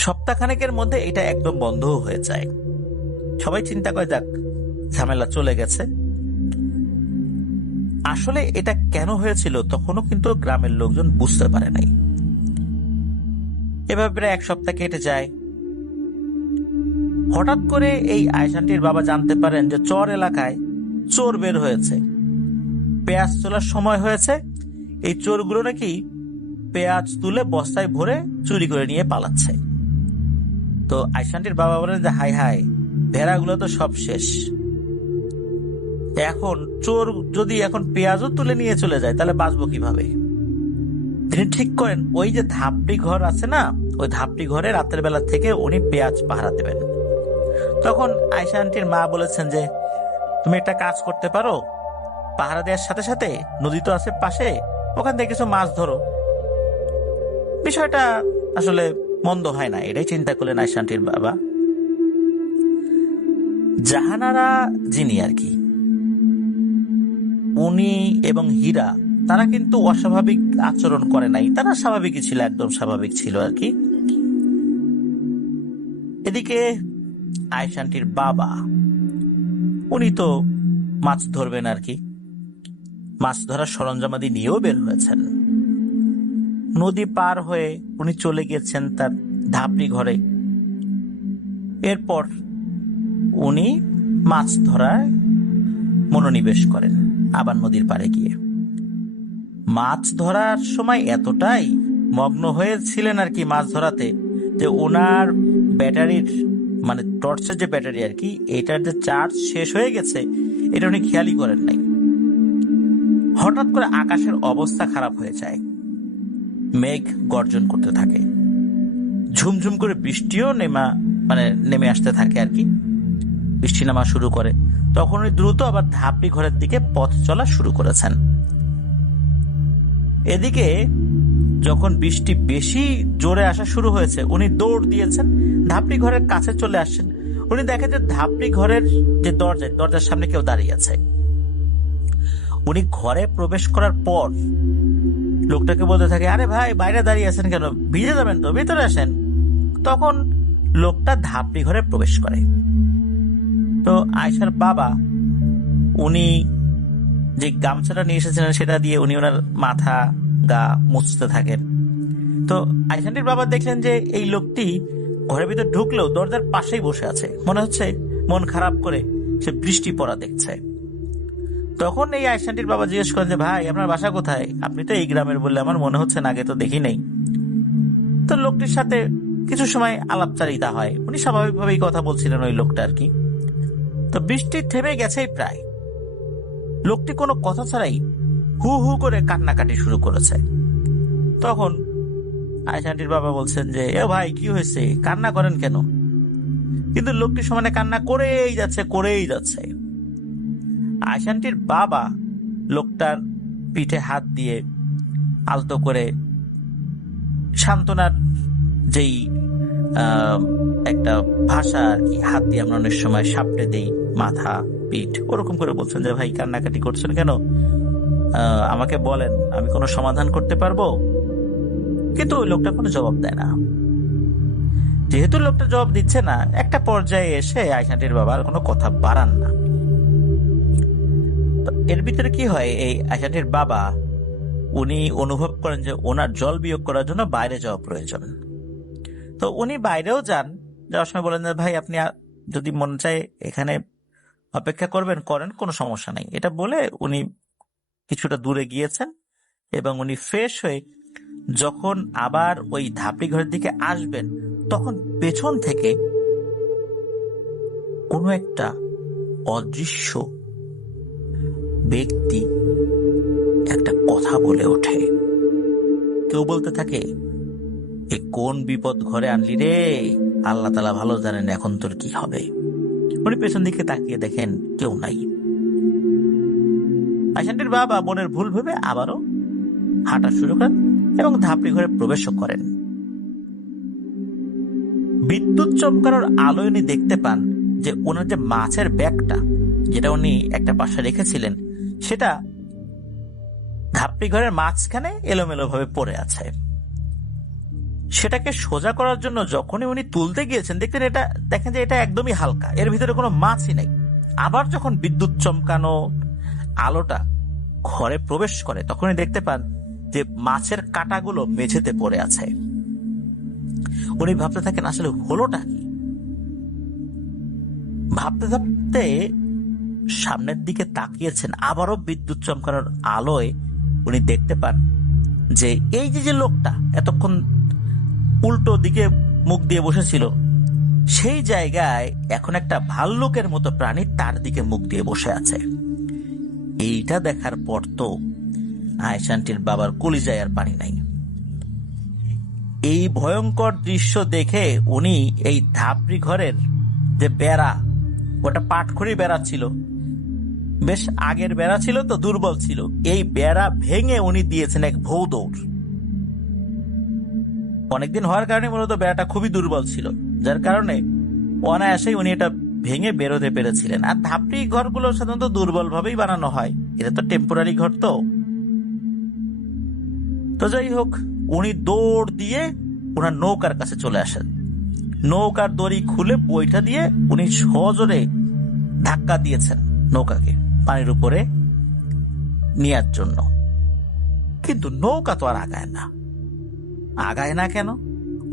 সপ্তাহখানেকের মধ্যে এটা একদম বন্ধ হয়ে যায়। সবাই চিন্তা করে যাক, ঝামেলা চলে গেছে। আসলে এটা কেন হয়েছিল তখনও কিন্তু গ্রামের লোকজন বুঝতে পারে নাই। এভাবে প্রায় এক সপ্তাহ কেটে যায়। হঠাৎ করে এই আয়সান্টির বাবা জানতে পারেন যে চর এলাকায় চোর বের হয়েছে, পেঁয়াজ তোলার সময় হয়েছে। এই চোরগুলো নাকি পেঁয়াজ তুলে বস্তায় ভরে চুরি করে নিয়ে পালাচ্ছে। তো আয়সান্টির বাবা বলেন যে হাই হাই, ভেড়াগুলো তো সব শেষ। এখন চোর যদি এখন পেঁয়াজও তুলে নিয়ে চলে যায়, তাহলে বাঁচবো কিভাবে? তিনি ঠিক করেন ওই যে ধাপড়ি ঘর আছে না, ওই ধাপড়ি ঘরে রাতের বেলা থেকে উনি পেঁয়াজ পাহারা দেবেন। তখন আয়সা আন্টির মা বলেছেন যে তুমি একটা কাজ করতে পারো, পাহারা দেওয়ার সাথে সাথে নদী তো আছে পাশে, ওখান থেকে কিছু মাছ ধরো। বিষয়টা আসলে মন্দ হয় না, এটাই চিন্তা করলেন আয়সা আন্টির বাবা। জাহানারা যিনি আর কি, উনি এবং হীরা, তারা কিন্তু অস্বাভাবিক আচরণ করে নাই, তারা স্বাভাবিকই ছিল, একদম স্বাভাবিক ছিল আর কি। এদিকে আয়সান্টির বাবা, উনি তো মাছ ধরবেন আর কি, মাছ ধরার সরঞ্জামাদি নিয়েও বের হয়েছেন। নদী পার হয়ে উনি চলে গেছেন তার ধাপড়ি ঘরে। এরপর উনি মাছ ধরায় মনোনিবেশ করেন। আবার নদীর পাড়ে গিয়ে মাছ ধরার সময় এতটাই মগ্ন হয়েছিলেন আর কি মাছ ধরাতে, যে ওনার ব্যাটারির, মানে টর্চের যে ব্যাটারি আর কি, এটার যে চার্জ শেষ হয়ে গেছে, এটা উনি খেয়ালই করেন নাই। হঠাৎ করে আকাশের অবস্থা খারাপ হয়ে যায়, মেঘ গর্জন করতে থাকে, ঝুমঝুম করে বৃষ্টিও নেমে আসতে থাকে আর কি, বৃষ্টি নামা শুরু করে। তখন উনি দ্রুত আবার ধাপড়ি ঘরের দিকে পথ চলা শুরু করেছেন। এদিকে যখন বৃষ্টি বেশি জোরে আসা শুরু হয়েছে, উনি দৌড় দিয়েছেন, ধাপড়ি ঘরের কাছে চলে আসছেন। উনি দেখেন যে ধাপড়ি ঘরের যে দরজার সামনে কেউ দাঁড়িয়ে আছে। উনি ঘরে প্রবেশ করার পর লোকটাকে বলতে থাকে, আরে ভাই বাইরে দাঁড়িয়ে আছেন কেন, ভিজে যাবেন তো, ভিতরে আসেন। তখন লোকটা ধাপড়ি ঘরে প্রবেশ করে। তো আয়সার বাবা, উনি যে গামছাটা নিয়ে এসেছিলেন সেটা দিয়ে উনি ওনার মাথা গা মুছতে থাকেন। তো আয়সান্টির বাবা দেখলেন যে এই লোকটি ঘরের ভিতর ঢুকলেও দরজার পাশেই বসে আছে, মনে হচ্ছে মন খারাপ করে সে বৃষ্টি পড়া দেখছে। তখন এই আয়সান্টির বাবা জিজ্ঞেস করেন যে ভাই আপনার বাসা কোথায়, আপনি তো এই গ্রামের বললে আমার মনে হচ্ছে না, আগে তো দেখি নেই। তো লোকটির সাথে কিছু সময় আলাপচারিতা হয়, উনি স্বাভাবিকভাবেই কথা বলছিলেন ওই লোকটা আর কি। তো বৃষ্টি থেমে গেছেই প্রায়, লোকটি কোনো কথা ছাড়াই হু হু করে কান্নাকাটি শুরু করেছে। তখন আয়সান্টির বাবা বলছেন যে এ ভাই কি হয়েছে, কান্না করেন কেন? কিন্তু লোকটি সমানে কান্না করেই যাচ্ছে। আয়সান্টির বাবা লোকটার পিঠে হাত দিয়ে আলতো করে সান্ত্বনার যেই একটা ভাষা আর কি, হাত দিয়ে আমরা অনেক সময় সাপটে দেই মাথা পিঠ, ওরকম করে বলছেন যে ভাই কান্নাকাটি করছেন কেন, আমাকে বলেন, আমি কোনো সমাধান করতে পারবো। কিন্তু ওই লোকটা কোনো জবাব দেয় না। যেহেতু লোকটা জবাব দিচ্ছে না, একটা পর্যায়ে এসে আয়সাটির বাবা আর কোনো কথা বাড়ান না। তো এর ভিতরে কি হয়, এই আয়সাটির বাবা উনি অনুভব করেন যে ওনার জল বিয়োগ করার জন্য বাইরে যাওয়া প্রয়োজন। তো উনি বাইরেও যান, যাওয়ার সময় বলেন যে ভাই আপনি যদি মনে চায় এখানে অপেক্ষা করবেন করেন, কোনো সমস্যা নেই। এটা বলে উনি কিছুটা দূরে গিয়েছেন এবং উনি ফ্রেশ হয়ে যখন আবার ওই ধাপড়ি ঘরের দিকে আসবেন, তখন পেছন থেকে কোনো একটা অদৃশ্য ব্যক্তি একটা কথা বলে ওঠে। কেউ বলতে থাকে, এ কোন বিপদ ঘরে আনলি রে, আল্লাহ তাআলা ভালো জানেন এখন তোর কি হবে। উনি পেছন দিকে তাকিয়ে দেখেন কেউ নাই। আয়সাটির বাবা মনের ভুল ভেবে আবারও হাঁটা শুরু করেন এবং ধাপড়ি ঘরে প্রবেশ করেন। বিদ্যুৎ চমকানোর আলোয় উনি দেখতে পান যে ওনার যে মাছের ব্যাগটা, যেটা উনি একটা পাশে রেখেছিলেন, সেটা ধাপড়ি ঘরের মাঝখানে এলোমেলো ভাবে পড়ে আছে। সেটাকে সোজা করার জন্য যখনই উনি তুলতে গিয়েছেন, দেখেন যে এটা একদমই হালকা, এর ভিতরে কোনো মাছই নাই। আবার যখন বিদ্যুৎ চমকানো আলোটা ঘরে প্রবেশ করে, তখনই দেখতে পান যে মাছের কাঁটাগুলো মেঝেতে পড়ে আছে। উনি ভাবতে থাকেন আসলে হলোটা কি। ভাবতে ভাবতে সামনের দিকে তাকিয়েছেন, আবারও বিদ্যুৎ চমকানোর আলোয় উনি দেখতে পান যে এই যে লোকটা এতক্ষণ উল্টো দিকে মুখ দিয়ে বসেছিল, সেই জায়গায় এখন একটা ভাল্লুকের মতো প্রাণী তার দিকে মুখ দিয়ে বসে আছে। এইটা দেখার পর তো আয়সাটির বাবার কলিজায় আর পানি নাই। এই ভয়ঙ্কর দৃশ্য দেখে উনি এই ধাপড়ি ঘরের যে বেড়া, ওটা পাটখড়ি বেড়া ছিল, বেশ আগের বেড়া ছিল, তো দুর্বল ছিল, এই বেড়া ভেঙে উনি দিয়েছেন এক ভৌ দৌড়। অনেকদিন হওয়ার কারণে মূলত বেড়াটা খুবই দুর্বল ছিল, যার কারণে অনায়াসেই উনি এটা ভেঙে বেরোতে পেরেছিলেন। আর ধাপড়ি ঘরগুলো সাধারণত দুর্বল ভাবেই বানানো হয়, এটা তো টেম্পোরারি ঘর। তো যাই হোক, উনি দৌড় দিয়ে ওনার নৌকার কাছে চলে আসেন। নৌকার দড়ি খুলে বইটা দিয়ে উনি সজোরে ধাক্কা দিয়েছেন নৌকাকে পানির উপরে নেয়ার জন্য। কিন্তু নৌকা তো আর আগায় না কেন?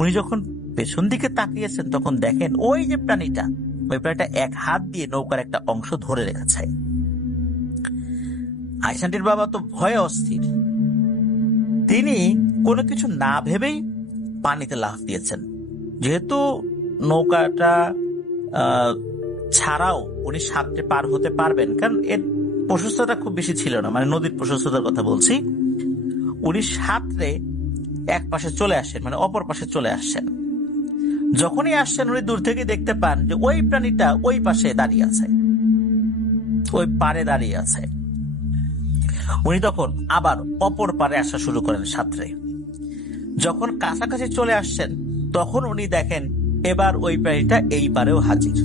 উনি যখন পেছন দিকে তাকিয়েছেন, তখন দেখেন ওই প্রাণীটা এক হাত দিয়ে নৌকার একটা অংশ ধরে রেখেছে। আয়সাটির বাবা তো ভয়ে অস্থির। তিনি কোনো কিছু না ভেবেই পানিতে লাফ দিয়েছেন। যেহেতু নৌকাটা ছাড়াও উনি সাঁতরে পার হতে পারবেন, কারণ এর প্রশস্ততা খুব বেশি ছিল না, মানে নদীর প্রশস্ততার কথা বলছি। উনি সাঁতরে এক পাশে চলে আসেন, মানে অপর পাশে চলে আসছেন। যখনই আসছেন, উনি দূর থেকে দেখতে পান যে ওই প্রাণীটা ওই পাশে দাঁড়িয়ে আছে, ওই পারে দাঁড়িয়ে আছে। উনি তখন আবার অপর পারে আসা শুরু করেন সাঁতরে। যখন কাছাকাছি চলে আসছেন, তখন উনি দেখেন এবার ওই প্রাণীটা এই পারেও হাজির।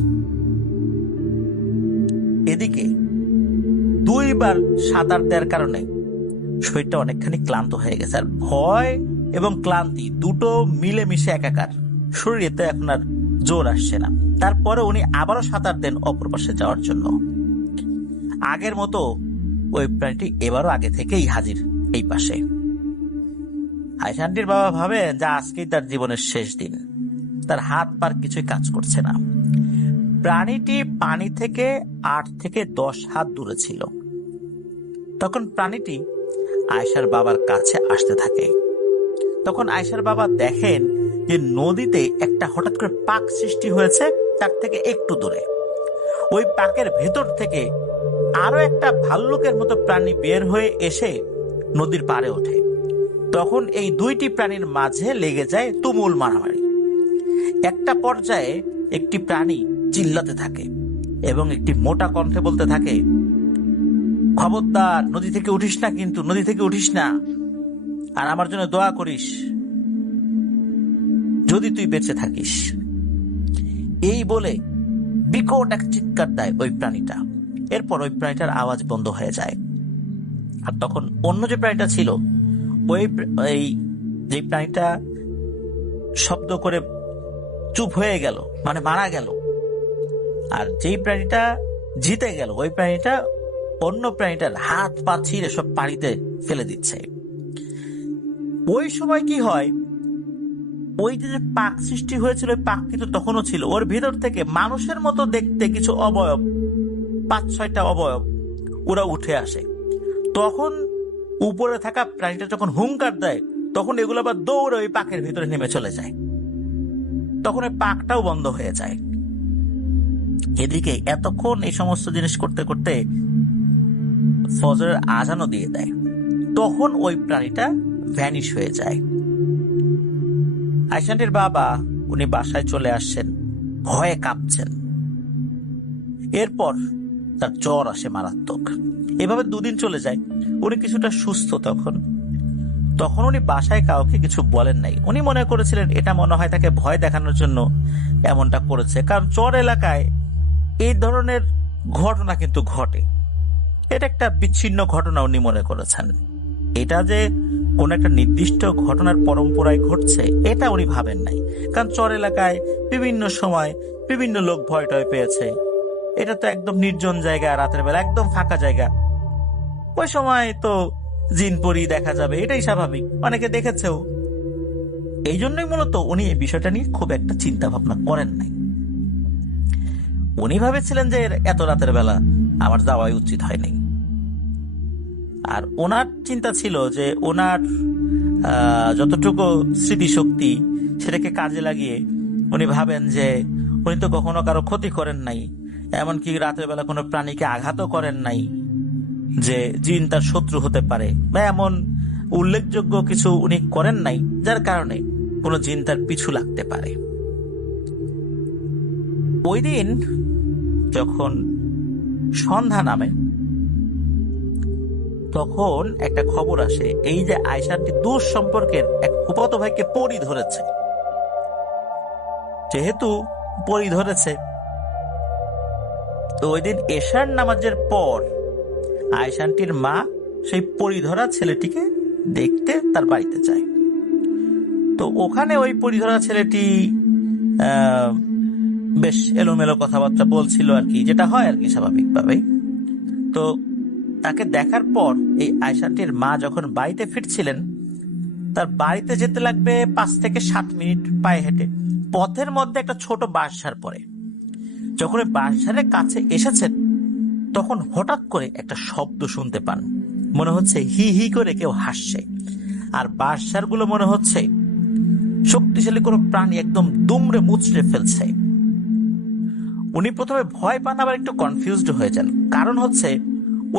এদিকে দুইবার সাঁতার দেওয়ার কারণে শরীরটা অনেকখানি ক্লান্ত হয়ে গেছে, আর ভয় এবং ক্লান্তি দুটো মিলেমিশে একাকার। শরীরে এখন আর জোর আসছে না। তারপরে উনি আবারও সাঁতার দেন অপর পাশে যাওয়ার জন্য। আগের মতো ওই প্রাণীটি এবারও আগে থেকেই হাজির এই পাশে। আয়সাটির বাবা ভাবেন যে আজকেই তার জীবনের শেষ দিন, তার হাত পার কিছুই কাজ করছে না। প্রাণীটি পানি থেকে 8 থেকে 10 হাত দূরে ছিল। তখন প্রাণীটি আয়সার বাবার কাছে আসতে থাকে। তখন আয়সার বাবা দেখেন যে নদীতে একটা হঠাৎ করে পাক সৃষ্টি হয়েছে, তার থেকে একটু দূরে। ওই পাকের ভেতর থেকে আরো একটা ভাল্লুকের মতো প্রাণী বের হয়ে এসে নদীর পাড়ে ওঠে। তখন এই দুইটি প্রাণীর মাঝে লেগে যায় তুমুল মারামারি। একটা পর্যায়ে একটি প্রাণী চিল্লাতে থাকে এবং একটি মোটা কণ্ঠে বলতে থাকে, খবরদার নদী থেকে উঠিস না, কিন্তু নদী থেকে উঠিস না, আর আমার জন্য দোয়া করিস যদি তুই বেঁচে থাকিস। এই বলে বিকট এক চিৎকার দেয় ওই প্রাণীটা। এরপর ওই প্রাণীটার আওয়াজ বন্ধ হয়ে যায়। আর তখন অন্য যে প্রাণীটা ছিল, ওই যে প্রাণীটা শব্দ করে চুপ হয়ে গেল মানে মারা গেল, আর যেই প্রাণীটা জিতে গেল ওই প্রাণীটা অন্য প্রাণীটার হাত পা ছিঁড়ে সব পানিতে ফেলে দিচ্ছে। ওই সময় কি হয়, ওই যে পাক সৃষ্টি হয়েছিল ওই পাক কিন্তু তখনও ছিল, ওর ভেতর থেকে মানুষের মতো দেখতে কিছু অবয়ব, 5-6টা অবয়ব ওরা উঠে আসে। তখন উপরে থাকা প্রাণীটা যখন হুঙ্কার দেয় তখন এগুলো আবার দৌড়ে ওই পাকের ভিতরে নেমে চলে যায়, তখন ওই পাকটাও বন্ধ হয়ে যায়। এদিকে এতক্ষণ এই সমস্ত জিনিস করতে করতে ফজরের আজানও দিয়ে দেয়, তখন ওই প্রাণীটা ভ্যানিশ হয়ে যায়। আয়শান্টির বাবা উনি বাসায় চলে আসছেন, ভয়ে কাঁপছেন। এরপর তার জ্বর আসে মারাত্মক। এভাবে 2 দিন চলে যায়, উনি কিছুটা সুস্থ। তখন উনি বাসায় কাউকে কিছু বলেন নাই। উনি মনে করেছিলেন এটা মনে হয় তাকে ভয় দেখানোর জন্য এমনটা করেছে, কারণ চর এলাকায় এই ধরনের ঘটনা কিন্তু ঘটে। এটা একটা বিচ্ছিন্ন ঘটনা উনি মনে করেছেন। এটা যে কোন একটা নির্দিষ্ট ঘটনার পরম্পরায় ঘটছে এটা উনি ভাবেন নাই, কারণ চর এলাকায় বিভিন্ন সময় বিভিন্ন লোক ভয় টয় পেয়েছে। এটা তো একদম নির্জন জায়গা, রাতের বেলা একদম ফাঁকা জায়গা, ওই সময় তো জিন পরি দেখা যাবে, এটাই স্বাভাবিক, অনেকে দেখেছেও। এই জন্যই মূলত উনি এই বিষয়টা নিয়ে খুব একটা চিন্তা ভাবনা করেন নাই। উনি ভাবেছিলেন যে এত রাতের বেলা আমার যাওয়াই উচিত হয়নি। আর ওনার চিন্তা ছিল যে ওনার যতটুকু স্মৃতিশক্তি সেটাকে কাজে লাগিয়ে উনি ভাবেন যে উনি তো কখনো কারো ক্ষতি করেন নাই, এমনকি রাতের বেলা কোনো প্রাণীকে আঘাতও করেন নাই যে জিন তার শত্রু হতে পারে, বা এমন উল্লেখযোগ্য কিছু উনি করেন নাই যার কারণে কোনো জিন তার পিছু লাগতে পারে। ওই দিন যখন সন্ধ্যা নামে তখন একটা খবর আসে, এই যে আয়শাটি দূর সম্পর্কের এক ফুফাতো ভাইকে পরি ধরেছে। যেহেতু পরি ধরেছে, তো ওই দিন এশার নামাজের পর আয়শান্টির মা সেই পরিধরা ছেলেটিকে দেখতে তার বাড়িতে যায়। তো ওখানে ওই পরিধরা ছেলেটি বেশ এলোমেলো কথাবার্তা বলছিল আর কি, যেটা হয় আর কি স্বাভাবিকভাবে। তো তাকে দেখার পর এই আয়শান্টির মা যখন বাড়িতে ফিরছিলেন, তার বাড়িতে যেতে লাগবে 5 থেকে 7 মিনিট পায়ে হেঁটে। পথের মধ্যে একটা ছোট বাঁশঝাড় পড়ে। যখন ওই বাঁশঝাড়ের কাছে এসেছেন তখন হঠাৎ করে একটা শব্দ শুনতে পান, মনে হচ্ছে হি হি করে কেউ হাসছে। আর বাঁশঝাড়গুলো মনে হচ্ছে শক্তিশালী কোনো প্রাণী একদম দুমড়ে মুচড়ে ফেলছে। উনি প্রথমে ভয় পান, আবার একটু কনফিউজড হয়ে যান। কারণ হচ্ছে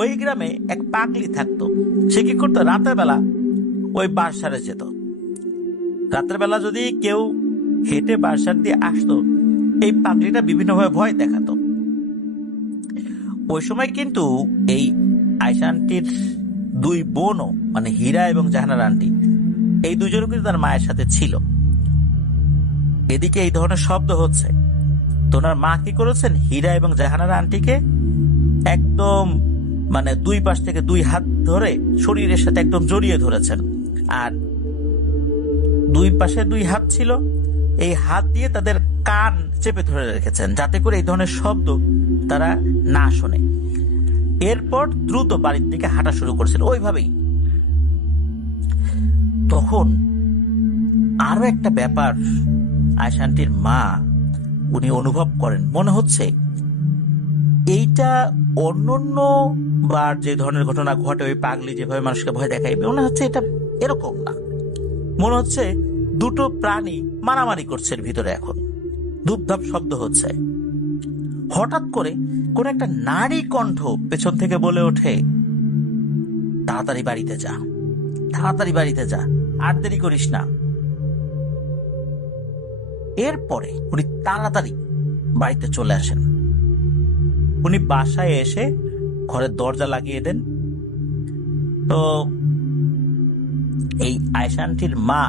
ওই গ্রামে এক পাগলি থাকতো, সে কি করতো, রাতের বেলা ওই বাঁশঝাড়ে যেত। রাতের বেলা যদি কেউ হেঁটে বাঁশঝাড় দিয়ে আসতো, এই পাগলিটা বিভিন্নভাবে ভয় দেখাতো। ওই সময় কিন্তু এই আয়শা আন্টির 2 বোনও, মানে হীরা এবং জাহানারা আন্টি, এই 2জনও কিন্তু তার মায়ের সাথে ছিল। এদিকে এই ধরনের শব্দ হচ্ছে, তো ওনার মা কি করেছেন, হীরা এবং জাহানারা আন্টিকে একদম মানে 2 পাশ থেকে 2 হাত ধরে শরীরের সাথে একদম জড়িয়ে ধরেছেন। আর 2 পাশে 2 হাত ছিল, এই হাত দিয়ে তাদের কান চেপে ধরে রেখেছেন যাতে করে এই ধরনের শব্দ তারা না শোনে। এরপর দ্রুত বাড়ির দিকে হাঁটা শুরু করেছেন ওইভাবেই। তখন আরো একটা ব্যাপার আয়শা আন্টির মা উনি অনুভব করেন, মনে হচ্ছে এইটা অন্যান্য বার যে ধরনের ঘটনা ঘটে, ওই পাগলি যেভাবে মানুষকে ভয় দেখায়, মনে হচ্ছে এটা এরকম না। মনে হচ্ছে 2টো প্রাণী মারামারি করছে ভিতরে, এখন ধূপধাপ শব্দ হচ্ছে। হঠাৎ করে কোন একটা নারী কণ্ঠ পেছন থেকে বলে ওঠে, তাড়াতাড়ি বাড়িতে যা, তাড়াতাড়ি বাড়িতে যা, আর দেরি করিস না। এরপরে উনি তাড়াতাড়ি বাড়িতে চলে আসেন। উনি বাসায় এসে ঘরের দরজা লাগিয়ে দেন। তো এই আয়শা আন্টির মা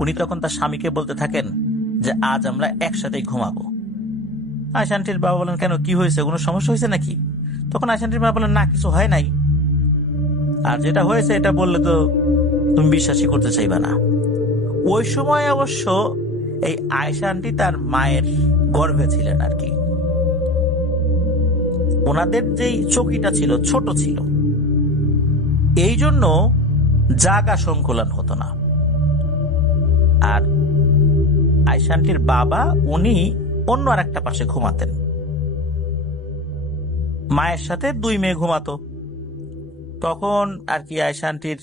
উনি তখন তার স্বামীকে বলতে থাকেন যে আজ আমরা একসাথেই ঘুমাবো। আয়শা আন্টির বাবা বলেন, কেন, কি হয়েছে, কোনো সমস্যা হয়েছে নাকি? তখন আয়শা আন্টির মা বলেন, না, কিছু হয় নাই, আর যেটা হয়েছে এটা বললে তো তুমি বিশ্বাসই করতে চাইবা না। ওই সময় অবশ্য এই আয়েশা আন্টি তার মায়ের গর্ভে ছিলেন আর কি। ওনাদের যেই চকিটা ছিল ছোট ছিল, এই জন্য জায়গা সংকুলন হতো না। আর আয়েশা আন্টির বাবা উনি অন্য আর একটা পাশে ঘুমাতেন, মায়ের সাথে 2 মেয়ে ঘুমাতো। তখন আর কি আয়েশা আন্টির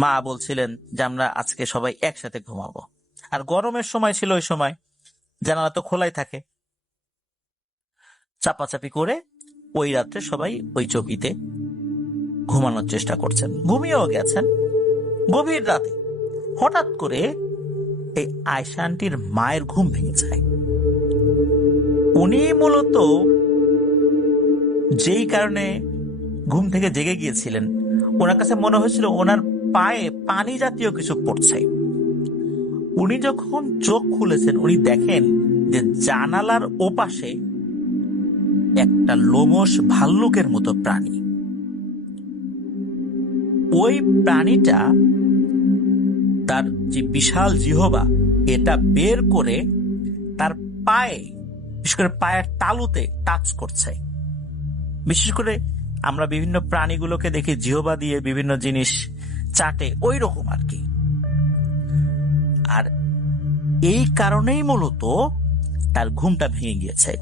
মা বলছিলেন যে আমরা আজকে সবাই একসাথে ঘুমাবো। আর গরমের সময় ছিল, ওই সময় জানালা তো খোলাই থাকে। চাপাচাপি করে ওই রাত্রে সবাই ওই চৌকিতে ঘুমানোর চেষ্টা করছেন, ঘুমিয়েও গেছেন। গভীর রাতে হঠাৎ করে এই আয়েশা আন্টির মায়ের ঘুম ভেঙে যায়। উনি মূলত যেই কারণে ঘুম থেকে জেগে গিয়েছিলেন, ওনার কাছে মনে হয়েছিল ওনার পায়ে পানি জাতীয় কিছু পড়ছে। উনি যখন চোখ খুলেছেন, উনি দেখেন যে জানালার ওপাশে একটা লোমশ ভাল্লুকের মতো প্রাণী। ওই প্রাণীটা তার যে বিশাল জিহবা, এটা বের করে তার পায়ে, বিশেষ করে পায়ের তালুতে টাচ করছে। বিশেষ করে আমরা বিভিন্ন প্রাণীগুলোকে দেখি জিহবা দিয়ে বিভিন্ন জিনিস চাটে, ওই রকম আর কি। আর এই কারণেই মূলত তার ঘুমটা ভেঙে গিয়েছে।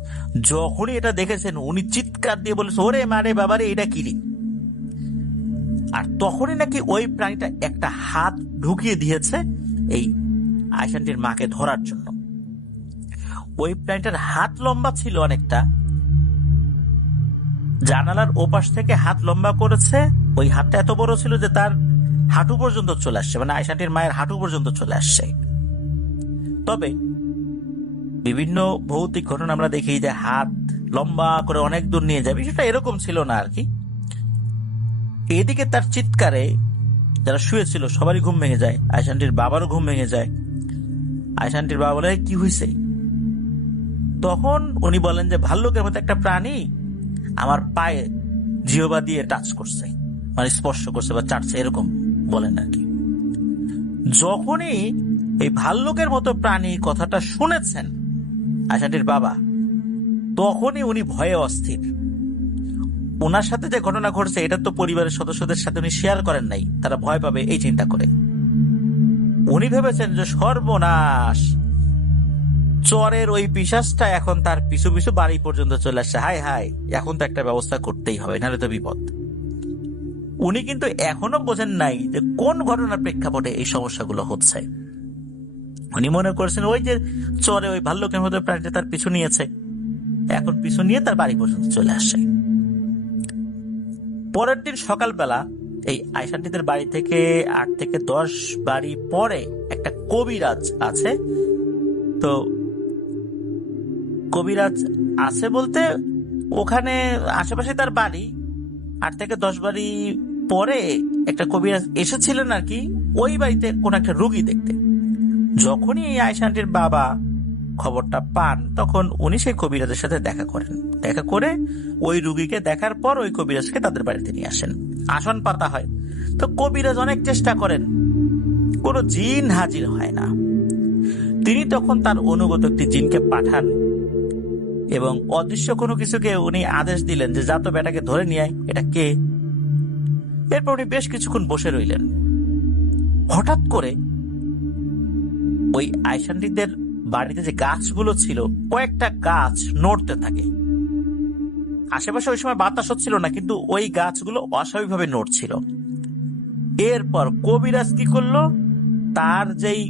যখনই এটা দেখেছেন উনি চিৎকার দিয়ে বলেছে, ওরে মারে বাবারে, এটা কিরে। আর তখনই নাকি ওই প্রাণীটা একটা হাত ঢুকিয়ে দিয়েছে এই আয়েশা আন্টির মাকে ধরার জন্য। ওই প্রাণীটার হাত লম্বা ছিল অনেকটা, জানালার ওপাশ থেকে হাত লম্বা করেছে। ওই হাতটা এত বড় ছিল যে তার হাঁটু পর্যন্ত চলে আসছে, মানে আয়েশা আন্টির মায়ের হাঁটু পর্যন্ত চলে আসছে। তবে বিভিন্ন ভৌতিক ঘটনা আমরা দেখি যে হাত লম্বা করে অনেক দূর নিয়ে যায়, বিষয়টা এরকম ছিল না আর কি। এদিকে তার চিৎকারে যারা শুয়েছিল সবারই ঘুম ভেঙে যায়, আয়েশা আন্টির বাবারও ঘুম ভেঙে যায়। আয়েশা আন্টির বাবা বলে, কি হয়েছে? তখন উনি বলেন যে ভাল্লুকের মতো একটা প্রাণী আমার পায়ে জিহবা দিয়ে টাচ করছে, মানে স্পর্শ করছে বা চাটছে, এরকম বলেন আর কি। যখনই এই ভাল্লুকের মতো প্রাণী কথাটা শুনেছেন আয়েশা আন্টির বাবা, তখনই উনি ভয়ে অস্থির। ওনার সাথে যে ঘটনা ঘটছে এটা তো পরিবারের সদস্যদের সাথে উনি শেয়ার করেন নাই, তারা ভয় পাবে এই চিন্তা করে উনি ভেবেছেন যে সর্বনাশ, চরের ওই পিশাচটা এখন তার পিছু পিছু বাড়ি পর্যন্ত চলে আসছে। হায় হায়, এখন তো একটা ব্যবস্থা করতেই হবে, নাহলে তো বিপদ। উনি কিন্তু এখনো বোঝেন নাই যে কোন ঘটনার প্রেক্ষাপটে এই সমস্যাগুলো হচ্ছে। উনি মনে করছেন ওই যে চরে ওই ভাল্লুকের মতো প্রাণীটা তার পিছু নিয়েছে, এখন পিছু নিয়ে তার বাড়ি পর্যন্ত চলে আসছে। পরের দিন সকালবেলা এই আয়েশা আন্টিদের বাড়ি থেকে 8 থেকে 10 বাড়ি পরে একটা কবিরাজ আছে। তো কবিরাজ আছে বলতে ওখানে আশেপাশে তার বাড়ি, 8 থেকে 10 বাড়ি পরে একটা কবিরাজ এসেছিলেন আর কি ওই বাড়িতে কোন একটা রোগী দেখতে। যখনই এই আয়েশা আন্টির বাবা খবরটা পান, তখন উনি সেই কবিরাজের সাথে দেখা করেন। দেখা করে ওই রুগীকে দেখার পর ওই কবিরাজকে তাদের বাড়িতে নিয়ে আসেন। আসন পাতা হয়। তো কবিরাজ অনেক চেষ্টা করেন, কোনো জিন হাজির হয় না। তিনি তখন তার অনুগত একটি জিনকে পাঠান এবং অদৃশ্য কোনো কিছুকে উনি আদেশ দিলেন যে যা তো বেটাকে ধরে নিয়ে আয়, এটা কে। এরপর উনি বেশ কিছুক্ষণ বসে রইলেন। হঠাৎ করে ওই আয়েশা আন্টিদের বাড়িতে যে গাছগুলো ছিল, কয়েকটা গাছ নড়তে থাকে। আশেপাশে ওই সময় বাতাস হচ্ছিল না, কিন্তু ওই গাছগুলো অস্বাভাবিকভাবে নড়ছিল। এরপর কবিরাজ কি করলো, তার যেই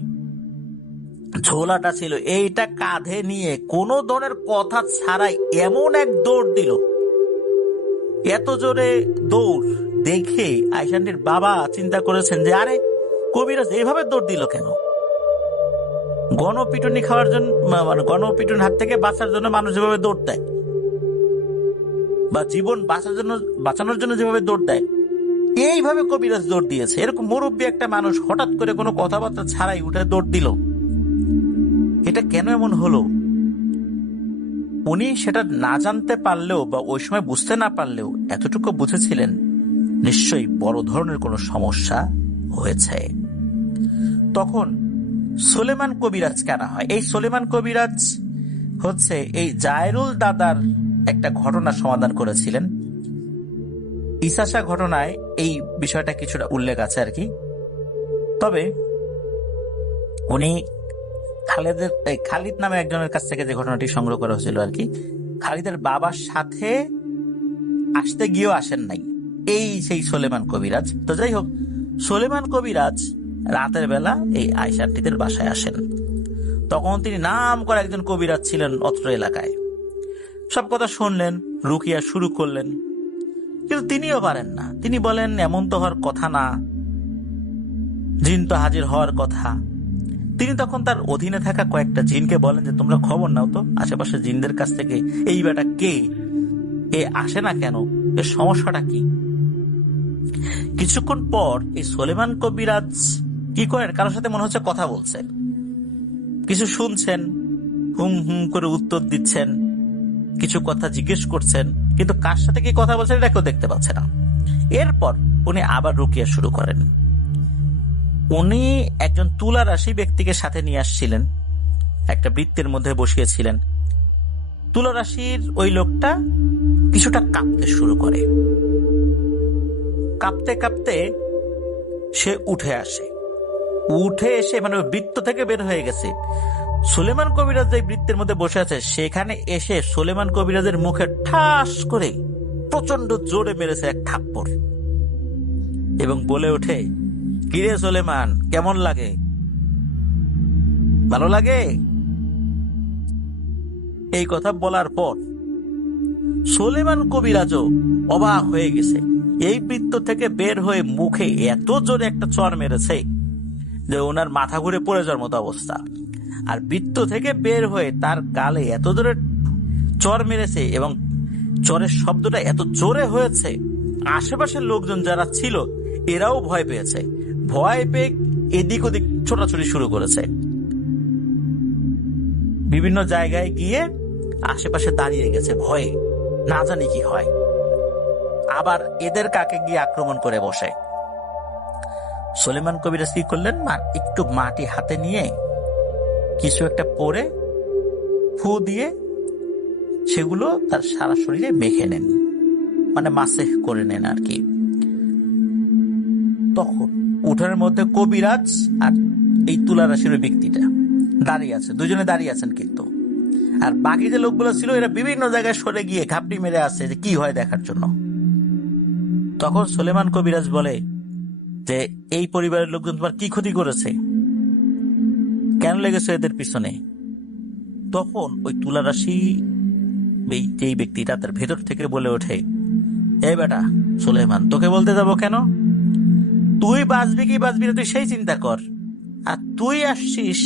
ঝোলাটা ছিল এইটা কাঁধে নিয়ে কোনো ধরনের কথা ছাড়াই এমন এক দৌড় দিল। এত জোরে দৌড় দেখে আয়েশা আন্টির বাবা চিন্তা করেছেন যে আরে কবিরাজ এইভাবে দৌড় দিল কেন। গণপিটুনি খাওয়ার জন্য, মানে গণপিটুনির হাত থেকে বাঁচার জন্য মানুষ যেভাবে দৌড় দেয় বা জীবন বাঁচানোর জন্য যেভাবে দৌড় দেয়, এইভাবে কবিরাজ দৌড় দিয়েছে। এরকম মুরব্বী একটা মানুষ হঠাৎ করে কোনো কথাবার্তা ছাড়াই উঠে দৌড় দিল, এটা কেন এমন হলো? উনি সেটা না জানতে পারলেও বা ওই সময় বুঝতে না পারলেও এতটুকু বুঝেছিলেন নিশ্চয়ই বড় ধরনের কোনো সমস্যা হয়েছে। তখন সুলেমান কবিরাজ কেন হয়? এই সুলেমান কবিরাজ হচ্ছে এই জায়রুল দাদার একটা ঘটনা সমাধান করেছিলেন। ইসাসা ঘটনায় এই বিষয়টা কিছুটা উল্লেখ আছে আর কি। তবে উনি খালিদ নামে একজনের কাছ থেকে যে ঘটনাটি সংগ্রহ করা হয়েছিল আর কি, খালিদের বাবার সাথে আসতে গিয়েও আসেন নাই এই সেই সুলেমান কবিরাজ। তো যাই হোক, সুলেমান কবিরাজ রাতের বেলা এই আয়েশা আন্টিদের বাসায় আসেন। তখন তিনি নাম করে একজন কবিরাজ ছিলেন অত্র এলাকায়। সব কথা শুনলেন, রুকিয়া শুরু করলেন, কিন্তু তিনিও পারেন না। তিনি বলেন এমন তো হওয়ার কথা না, জিন তো হাজির হওয়ার কথা। তিনি তখন তার অধীনে থাকা কয়েকটা জিনকে বলেন যে তোমরা খবর নাও তো আশেপাশে জিনদের কাছ থেকে, এই বেটা কে, এ আসে না কেন, এর সমস্যাটা কি। কিছুক্ষণ পর এই সুলেমান কবিরাজ কি করেন, কারোর সাথে মনে হচ্ছে কথা বলছেন, কিছু শুনছেন, হুম হুম করে উত্তর দিচ্ছেন, কিছু কথা জিজ্ঞেস করছেন, কিন্তু কার সাথে কি কথা বলছেন এটা কেউ দেখতে পাচ্ছে না। এরপর উনি আবার রুকিয়া শুরু করেন। উনি একজন তুলা রাশি ব্যক্তিকে সাথে নিয়ে আসছিলেন, একটা বৃত্তের মধ্যে বসিয়েছিলেন। তুলা রাশির ওই লোকটা কিছুটা কাঁপতে শুরু করে। কাঁপতে কাঁপতে সে উঠে আসে, উঠে এসে মানে বৃত্ত থেকে বের হয়ে গেছে। সুলেমান কবিরাজ যে বৃত্তের মধ্যে বসে আছে সেখানে এসে সুলেমান কবিরাজের মুখে ঠাস করে প্রচন্ড জোরে মেরেছে এক থাপ্পড় এবং বলে ওঠে, কিরে সুলেমান, কেমন লাগে? ভালো লাগে? এই কথা বলার পর সুলেমান কবিরাজও অবাক হয়ে গেছে। এই বৃত্ত থেকে বের হয়ে মুখে এত জোরে একটা চড় মেরেছে যে ওনার মাথা ঘুরে পড়ে যাওয়ার মতো অবস্থা। আর বৃত্ত থেকে বের হয়ে তার গালে এত জোরে চড় মেরেছে এবং চড়ের শব্দটা এত জোরে হয়েছে, আশেপাশের লোকজন যারা ছিল এরাও ভয় পেয়েছে। ভয় পেয়ে এদিক ওদিক ছোটাছুটি শুরু করেছে, বিভিন্ন জায়গায় গিয়ে আশেপাশে দাঁড়িয়ে গেছে ভয়ে, না জানি কি হয়। আবার এদের কাকে গিয়ে আক্রমণ করে বসে। সুলেমান কবিরাজ কি করলেন, একটু মাটি হাতে নিয়ে কিছু একটা পরে ফু দিয়ে সেগুলো তার সারা শরীরে মেখে নেন, মানে মাসেহ করে নেন আর কি। তখন উঠোনের মধ্যে কবিরাজ আর এই তুলা রাশির ব্যক্তিটা দাঁড়িয়ে আছে, দুজনে দাঁড়িয়ে আছেন কিন্তু। আর বাকি যে লোকগুলো ছিল এরা বিভিন্ন জায়গায় সরে গিয়ে ঘাপটি মেরে আসছে যে কি হয় দেখার জন্য। তখন সুলেমান কবিরাজ বলে যে এই পরিবারের লোকজন তোমার কি ক্ষতি করেছে, কেন লেগেছে এদের পিছনে? তখন ওই তুলা রাশি এই ব্যক্তিটা তার ভেতর থেকে বলে ওঠে, এই বেটা সুলেমান, তোকে বলতে যাবো কেন? তুই বাঁচবি কি বাঁচবি না তুই সেই চিন্তা কর, আর তুই আসছিস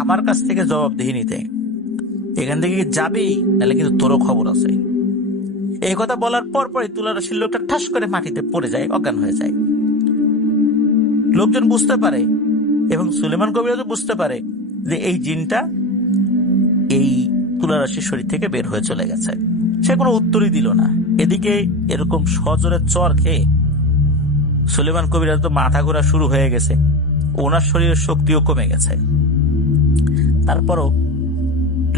আমার কাছ থেকে জবাবদিহি নিতে। এখান থেকে যাবি নাহলে কিন্তু তোরও খবর আছে। এই কথা বলার পর পরে তুলা রাশির লোকটা ঠাস করে মাটিতে পড়ে যায়, অজ্ঞান হয়ে যায়। লোকজন বুঝতে পারে এবং সুলেমান কবিরাজও বুঝতে পারে যে এই জিনটা এই তুলা রাশির শরীর থেকে বের হয়ে চলে গেছে। সে কোনো উত্তরই দিল না। এদিকে এরকম সজোরে চর খেয়ে সুলেমান কবিরাজ তো মাথা ঘোরা শুরু হয়ে গেছে, ওনার শরীরের শক্তিও কমে গেছে। তারপরও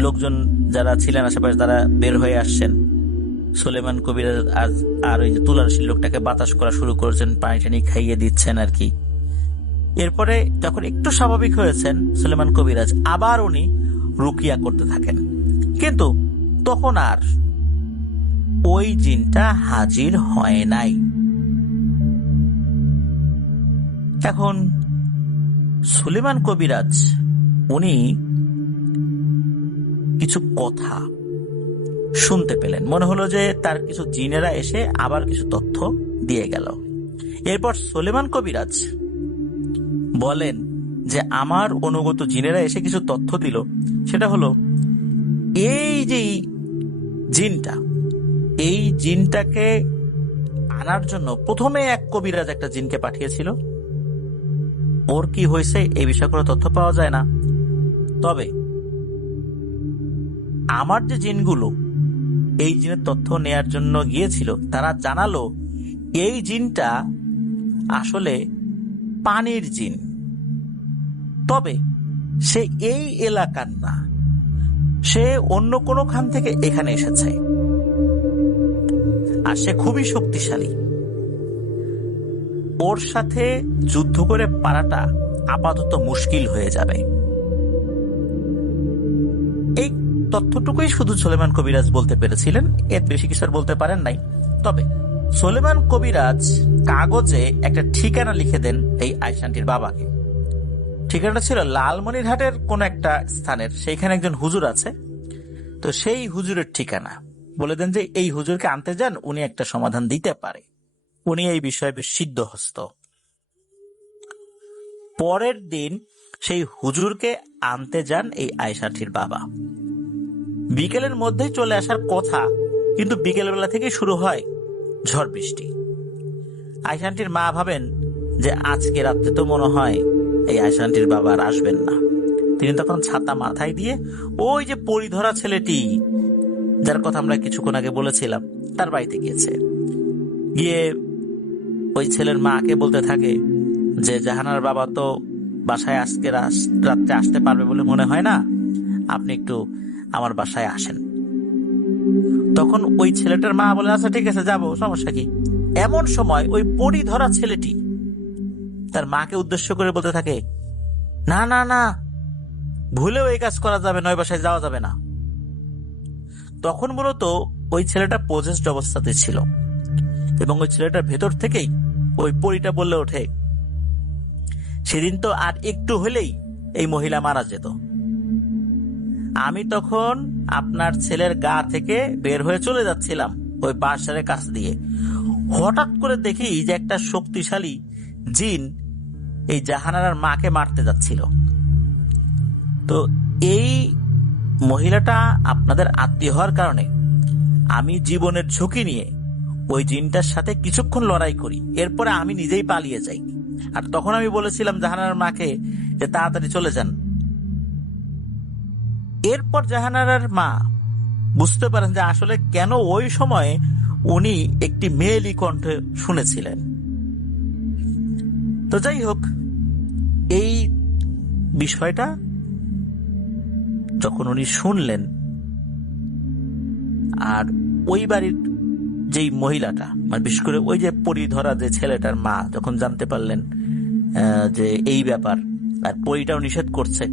লোকজন যারা ছিলেন আশেপাশে তারা বের হয়ে আসছেন। সুলেমান কবিরাজ আর ওই যে তুলা রাশির লোকটাকে বাতাস করা শুরু করেছেন, পানি টানি খাইয়ে দিচ্ছেন আর কি। এরপরে যখন একটু স্বাভাবিক হয়েছেন সুলেমান কবিরাজ, আবার উনি রুকিয়া করতে থাকেন, কিন্তু তখন আর ওই জিনটা হাজির হয় নাই। এখন সুলেমান কবিরাজ উনি কিছু কথা শুনতে পেলেন, মনে হলো যে তার কিছু জিনেরা এসে আবার কিছু তথ্য দিয়ে গেল। এরপর সুলেমান কবিরাজ বলেন যে আমার অনুগত জিনেরা এসে কিছু তথ্য দিল, সেটা হলো এই যে জিনটা, এই জিনটাকে আনার জন্য প্রথমে এক কবিরাজ একটা জিনকে পাঠিয়েছিল। ওর কি হয়েছে এই বিষয়ে কোনো তথ্য পাওয়া যায় না। তবে আমার যে জিনগুলো এই জিনের তথ্য নেয়ার জন্য গিয়েছিল তারা জানালো এই জিনটা আসলে পানির জিন। তবে সে এই এলাকার না, সে অন্য কোনো খান থেকে এখানে এসেছে, আর সে খুবই শক্তিশালী। ওর সাথে যুদ্ধ করে পারাটা আপাতত মুশকিল হয়ে যাবে। এই তথ্যটুকুই শুধু সুলেমান কবিরাজ বলতে পেরেছিলেন, এর বেশি কিছু আর বলতে পারেন নাই। তবে সুলেমান কবিরাজ কাগজে একটা ঠিকানা লিখে দেন এই আয়শান্টির বাবাকে। ঠিকানাটা ছিল লালমনিরহাটের কোন একটা স্থানের, সেইখানে একজন হুজুর আছে, তো সেই হুজুরের ঠিকানা বলে দেন যে এই হুজুরকে আনতে যান, উনি একটা সমাধান দিতে পারে, উনি এই বিষয়ে বেশ সিদ্ধহস্ত। পরের দিন সেই হুজুরকে আনতে যান এই আয়শান্টির বাবা। বিকেলের মধ্যেই চলে আসার কথা, কিন্তু বিকেলবেলা থেকে শুরু হয় ঝড় বৃষ্টি। আয়শান্টির মা ভাবেন যে আজকে রাত্রে তো মনে হয় এই আয়শান্টির বাবা আর আসবেন না। তিনি তখন ছাতা মাথায় দিয়ে ওই যে পরিধরা ছেলেটি, যার কথা আমরা কিছুক্ষণ আগে বলেছিলাম, তার বাড়িতে গিয়েছে। গিয়ে ওই ছেলের মাকে বলতে থাকে যে জাহানার বাবা তো বাসায় আজকে রাত্রে আসতে পারবে বলে মনে হয় না, আপনি একটু আমার বাসায় আসেন। তখন ওই ছেলেটার মা বলে, আচ্ছা ঠিক আছে যাবো, সমস্যা কি। এমন সময় ওই পরিধরা ছেলেটি তার মাকে উদ্দেশ্য করে বলতে থাকে, না না না, ভুলেও এই কাজ করা যাবে না, ওই বাসায় যাওয়া যাবে না। তখন মূলত ওই ছেলেটা পজেসড অবস্থাতে ছিল, এবং ওই ছেলেটার ভেতর থেকেই ওই পরিটা বললে ওঠে, সেদিন তো আর একটু হলেই এই মহিলা মারা যেত। আমি তখন আপনার ছেলের গা থেকে বের হয়ে চলে যাচ্ছিলাম ওই বাঁশের কাছ দিয়ে, হঠাৎ করে দেখি যে একটা শক্তিশালী জিন এই জাহানারার মাকে মারতে যাচ্ছিল। তো এই মহিলাটা আপনাদের আত্মীয় হওয়ার কারণে আমি জীবনের ঝুঁকি নিয়ে ওই জিনটার সাথে কিছুক্ষণ লড়াই করি, এরপরে আমি নিজেই পালিয়ে যাই। আর তখন আমি বলেছিলাম জাহানারার মাকে যে তাড়াতাড়ি চলে যান। এরপর জাহানারার মা বুঝতে পারেন যে আসলে কেন ওই সময়ে উনি একটি মেয়েলি কণ্ঠে শুনেছিলেন। তো যাই হোক, এই বিষয়টা যখন উনি শুনলেন, আর ওই বাড়ির যেই মহিলাটা, মানে বিশেষ করে ওই যে পরিধরা যে ছেলেটার মা যখন জানতে পারলেন যে এই ব্যাপার, আর পরিটাও নিষেধ করছে,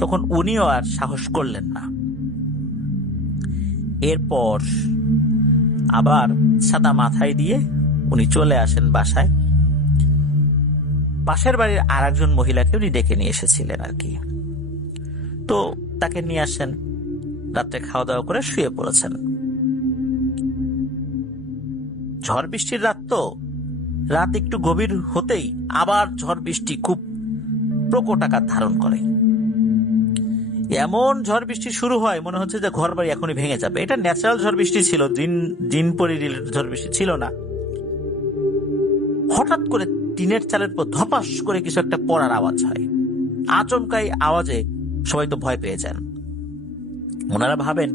তখন উনিও আর সাহস করলেন না। এরপর আবার ছাতা মাথায় দিয়ে উনি চলে আসেন বাসায়। পাশের বাড়ির আর একজন মহিলাকে উনি ডেকে নিয়ে এসেছিলেন আর কি। তো তাকে নিয়ে আসেন, রাত্রে খাওয়া দাওয়া করে শুয়ে পড়েছেন। ঝড় বৃষ্টির রাত, তো রাত একটু গভীর হতেই আবার ঝড় বৃষ্টি খুব প্রকট আকার ধারণ করে। এমন ঝড় বৃষ্টি শুরু হয় মনে হচ্ছে যে ঘর বাড়ি এখনই ভেঙে যাবে। এটা ন্যাচারাল ঝড় বৃষ্টি ছিল, জিন পরি ঝড় বৃষ্টি ছিল না। হঠাৎ করে টিনের চালের পর ধপাস করে কিছু একটা পড়ার আওয়াজ হয়। আচমকাই আওয়াজে সবাই তো ভয় পেয়ে যান। ওনারা ভাবেন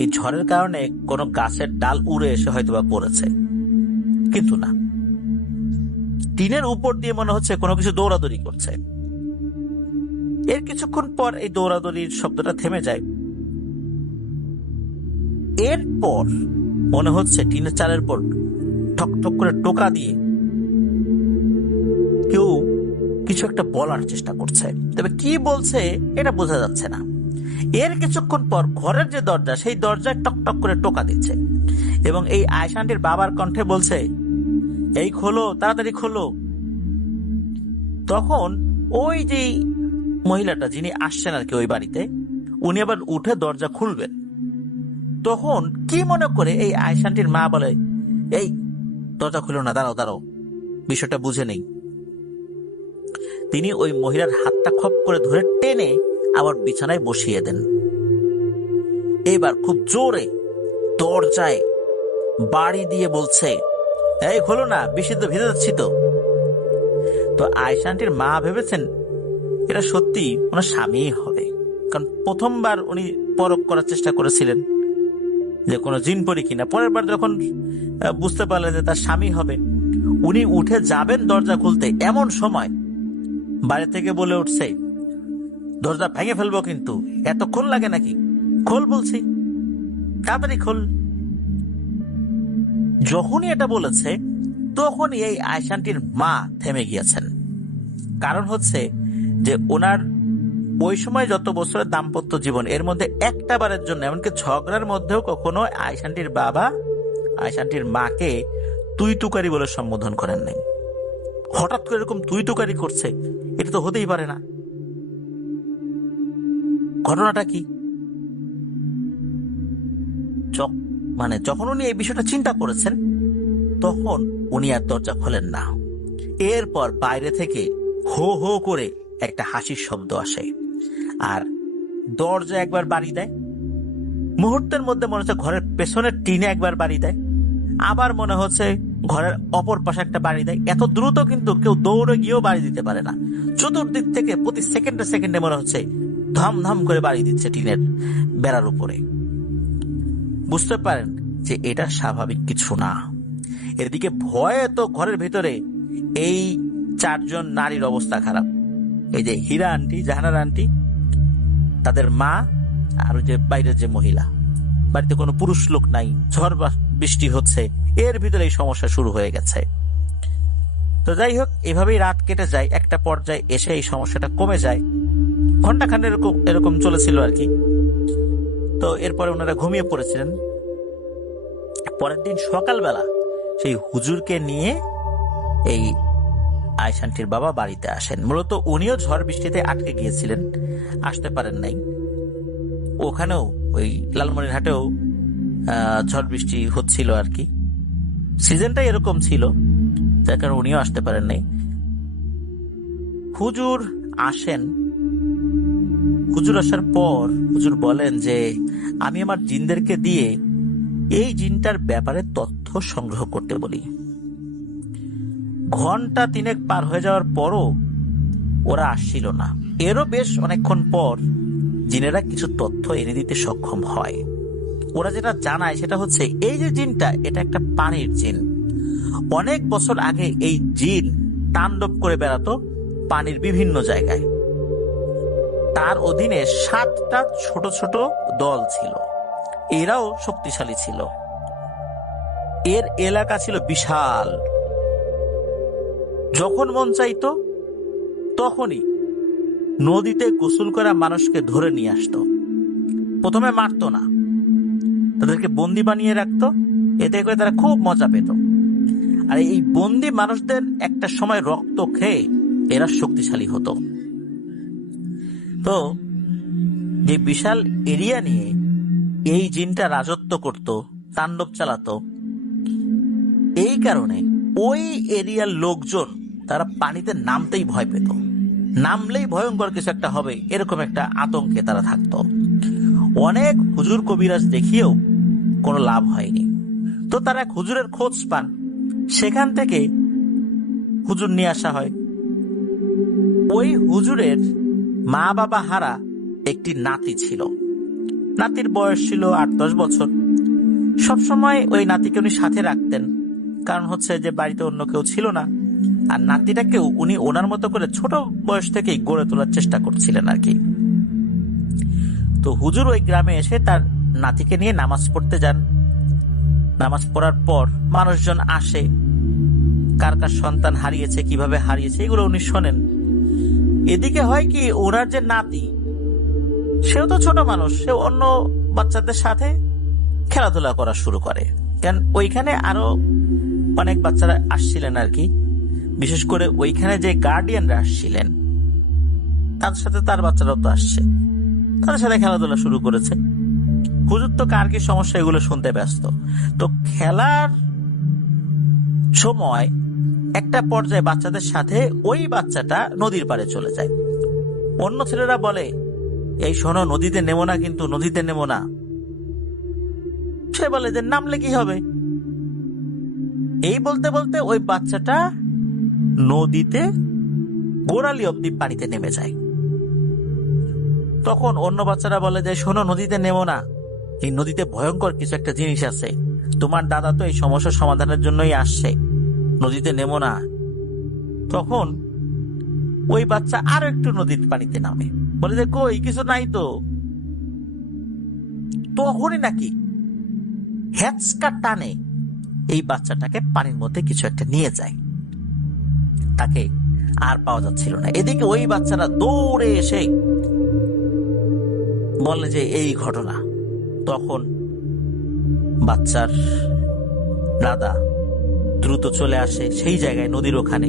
এই ঝড়ের কারণে কোনো গাছের ডাল উড়ে এসে হয়তো বা পড়েছে, কিন্তু না, টিনের উপর দিয়ে মনে হচ্ছে কোনো কিছু দৌড়াদৌড়ি করছে। এর কিছুক্ষণ পর এই দৌড়াদৌড়ির শব্দটা থেমে যায়। এরপর মনে হচ্ছে টিনের চালের পর ঠক ঠক করে টোকা দিয়ে কেউ কিছু একটা বলার চেষ্টা করছে, তবে কি বলছে এটা বোঝা যাচ্ছে না। এর কিছুক্ষণ পর ঘরের যে দরজা, সেই দরজায় টক টক করে টোকা দিচ্ছে, এবং এই আয়শান্টির বাবার কণ্ঠে বলছে, এই খোলো, তাড়াতাড়ি খোলো। তখন ওই যে মহিলাটা যিনি আসছেন আর কি ওই বাড়িতে, উনি আবার উঠে দরজা খুলবেন। তখন কি মনে করে এই আয়শান্টির মা বলে, এই দরজা খুলো না, দাঁড়াও দাঁড়াও, বিষয়টা বুঝে নেই। তিনি ওই মহিলার হাতটা খপ করে ধরে টেনে আবার বিছানায় বসিয়ে দেন। এবার খুব জোরে দরজায় বাড়ি দিয়ে বলছে, এই খোলো না, বৃষ্টি তো ভিজে যাচ্ছি। তো আয়শান্টির মা ভেবেছেন এটা সত্যি ওনার স্বামী হবে, কারণ প্রথমবার উনি পরখ করার চেষ্টা করেছিলেন যে কোনো জিন পরি কিনা। পরের বার যখন বুঝতে পারলেন যে তার স্বামী হবে, উনি উঠে যাবেন দরজা খুলতে, এমন সময় বাড়ি থেকে বলে উঠছে, দরজা ভেঙে ফেলবো কিন্তু, এতক্ষণ লাগে নাকি? খোল বলছি, তাড়াতাড়ি খোল। যখনই এটা বলেছে তখনই এই আয়শান্টির মা থেমে গিয়েছেন। কারণ হচ্ছে যে ওনার ওই সময় যত বছরের দাম্পত্য জীবন, এর মধ্যে একটা বারের জন্য, এমনকি ঝগড়ার মধ্যেও কখনো আয়শান্টির বাবা আয়শান্টির মাকে তুই তুকারি বলে সম্বোধন করেন নাই। হঠাৎ করে এরকম তুই তুকারি করছে, এটা তো হতেই পারে না। ঘটনাটা কি? যখন উনি এই বিষয়টা চিন্তা করেছেন তখন উনি আর দরজা খোলেন না। এরপর বাইরে থেকে হো হো করে একটা হাসির শব্দ আসে, আর দরজা একবার বাড়ি দেয়। মুহূর্তের মধ্যে মনে হচ্ছে ঘরের পেছনের টিনে একবার বাড়ি দেয়, আবার মনে হচ্ছে ঘরের অপর পাশে একটা বাড়ি দেয়। এত দ্রুত কিন্তু কেউ দৌড়ে গিয়েও বাড়ি দিতে পারে না। চতুর্দিক থেকে প্রতি সেকেন্ডে সেকেন্ডে মনে হচ্ছে ধাম ধাম করে বাড়ি দিচ্ছে টিনের বেড়ার উপরে। বুঝতে পারেন যে এটা স্বাভাবিক কিছু না। এদিকে ভয়ে তো ঘরের ভিতরে এই 4 জন নারীর অবস্থা খারাপ। এই যে হীরা আন্টি, জাহানারা আন্টি, তাদের মা, আর যে বাইরের যে মহিলা, বাড়িতে কোনো পুরুষ লোক নাই, ঝড় বৃষ্টি হচ্ছে, এর ভিতরে এই সমস্যা শুরু হয়ে গেছে। তো যাই হোক, এভাবেই রাত কেটে যায়। একটা পর্যায়ে এসে এই সমস্যাটা কমে যায়। ঘন্টাখানেক এরকম চলেছিল আর কি। তো এরপরে ওনারা ঘুমিয়ে পড়েছিলেন। পরের দিন সকালবেলা সেই হুজুরকে নিয়ে এই আয়শান্টির বাবা বাড়িতে আসেন। মূলত উনিও ঝড় বৃষ্টিতে আটকে গিয়েছিলেন, আসতে পারেন নাই। ওখানেও ওই লালমনিরহাটেও ঝড় বৃষ্টি হচ্ছিল আর কি, সিজনটাই এরকম ছিল, যার কারণে উনিও আসতে পারেন নাই। হুজুর আসেন। হুজুর আসার পর হুজুর বলেন যে আমি আমার জিনদেরকে দিয়ে এই জিনটার ব্যাপারে তথ্য সংগ্রহ করতে বলি। ঘন্টা 3 পার হয়ে যাওয়ার পরও ওরা আসছিল না। এরও বেশ অনেকক্ষণ পর জিনেরা কিছু তথ্য এনে দিতে সক্ষম হয়। ওরা যেটা জানায় সেটা হচ্ছে এই যে জিনটা, এটা একটা পানির জিন। অনেক বছর আগে এই জিন তাণ্ডব করে বেড়াতো পানির বিভিন্ন জায়গায়। তার অধীনে 7টা ছোট ছোট দল ছিল, এরাও শক্তিশালী ছিল। এর এলাকা ছিল বিশাল। যখন মন চাইতো তখনই নদীতে গোসল করা মানুষকে ধরে নিয়ে আসতো। প্রথমে মারতো না, তাদেরকে বন্দি বানিয়ে রাখতো। এতে করে তারা খুব মজা পেত। আর এই বন্দি মানুষদের একটা সময় রক্ত খেয়ে এরা শক্তিশালী হতো। তো যে বিশাল এরিয়া নিয়ে এই জিনটা রাজত্ব করত, তাণ্ডব চালাতো, এই কারণে ওই এরিয়ার লোকজন তারা পানিতে নামতেই ভয় পেত। নামলেই ভয়ঙ্কর কিছু একটা হবে, এরকম একটা আতঙ্কে তারা থাকতো। অনেক হুজুর কবিরাজ দেখিয়েও কোনো লাভ হয়নি। তো তারা এক হুজুরের খোঁজ পান, সেখান থেকে হুজুর নিয়ে আসা হয়। ওই হুজুরের মা বাবা হারা একটি নাতি ছিল। নাতির বয়স ছিল 8-10 বছর। সবসময় ওই নাতিকে উনি সাথে রাখতেন, কারণ হচ্ছে যে বাড়িতে অন্য কেউ ছিল না। আর নাতিটাকেও উনি ওনার মতো করে ছোট বয়স থেকেই গড়ে তোলার চেষ্টা করছিলেন আর কি। তো হুজুর ওই গ্রামে এসে তার নাতিকে নিয়ে নামাজ পড়তে যান। নামাজ পড়ার পর মানুষজন আসে, কার কার সন্তান হারিয়েছে, কিভাবে হারিয়েছে, এগুলো উনি শোনেন। এদিকে হয় কি, ওনার যে নাতি, সেও তো ছোট মানুষ, সে অন্য বাচ্চাদের সাথে খেলাধুলা করা শুরু করে। কারণ ওইখানে আরো অনেক বাচ্চারা আসছিলেন আর কি। বিশেষ করে ওইখানে যে গার্ডিয়ানরা আসছিলেন তাদের সাথে তার বাচ্চারাও তো আসছে, তাদের সাথে খেলাধুলা শুরু করেছে। হুজুর তো কার কি সমস্যা এগুলো শুনতে ব্যস্ত। তো খেলার সময় একটা পর্যায়ে বাচ্চাদের সাথে ওই বাচ্চাটা নদীর পাড়ে চলে যায়। অন্য ছেলেরা বলে, এই শোনো, নদীতে নেমো না, কিন্তু নদীতে নেমো না। সে বলে যে নামলে কি হবে। এই বলতে বলতে ওই বাচ্চাটা নদীতে গোড়ালি অব্দি পানিতে নেমে যায়। তখন অন্য বাচ্চারা বলে যে শোনো, নদীতে নেমো না, এই নদীতে ভয়ঙ্কর কিছু একটা জিনিস আছে, তোমার দাদা তো এই সমস্যার সমাধানের জন্যই আসছে, নদীতে নেমো না। তখন ওই বাচ্চা আরো একটু নদীর পানিতে নামে, বলে যে কই কিছু নাই তো। তখনই নাকি হ্যাচকা টানে এই বাচ্চাটাকে পানির মধ্যে কিছু একটা নিয়ে যায়, তাকে আর পাওয়া যাচ্ছিল না। এদিকে ওই বাচ্চারা দৌড়ে এসে বলে যে এই ঘটনা। তখন বাচ্চার দাদা দ্রুত চলে আসে সেই জায়গায়, নদীর ওখানে।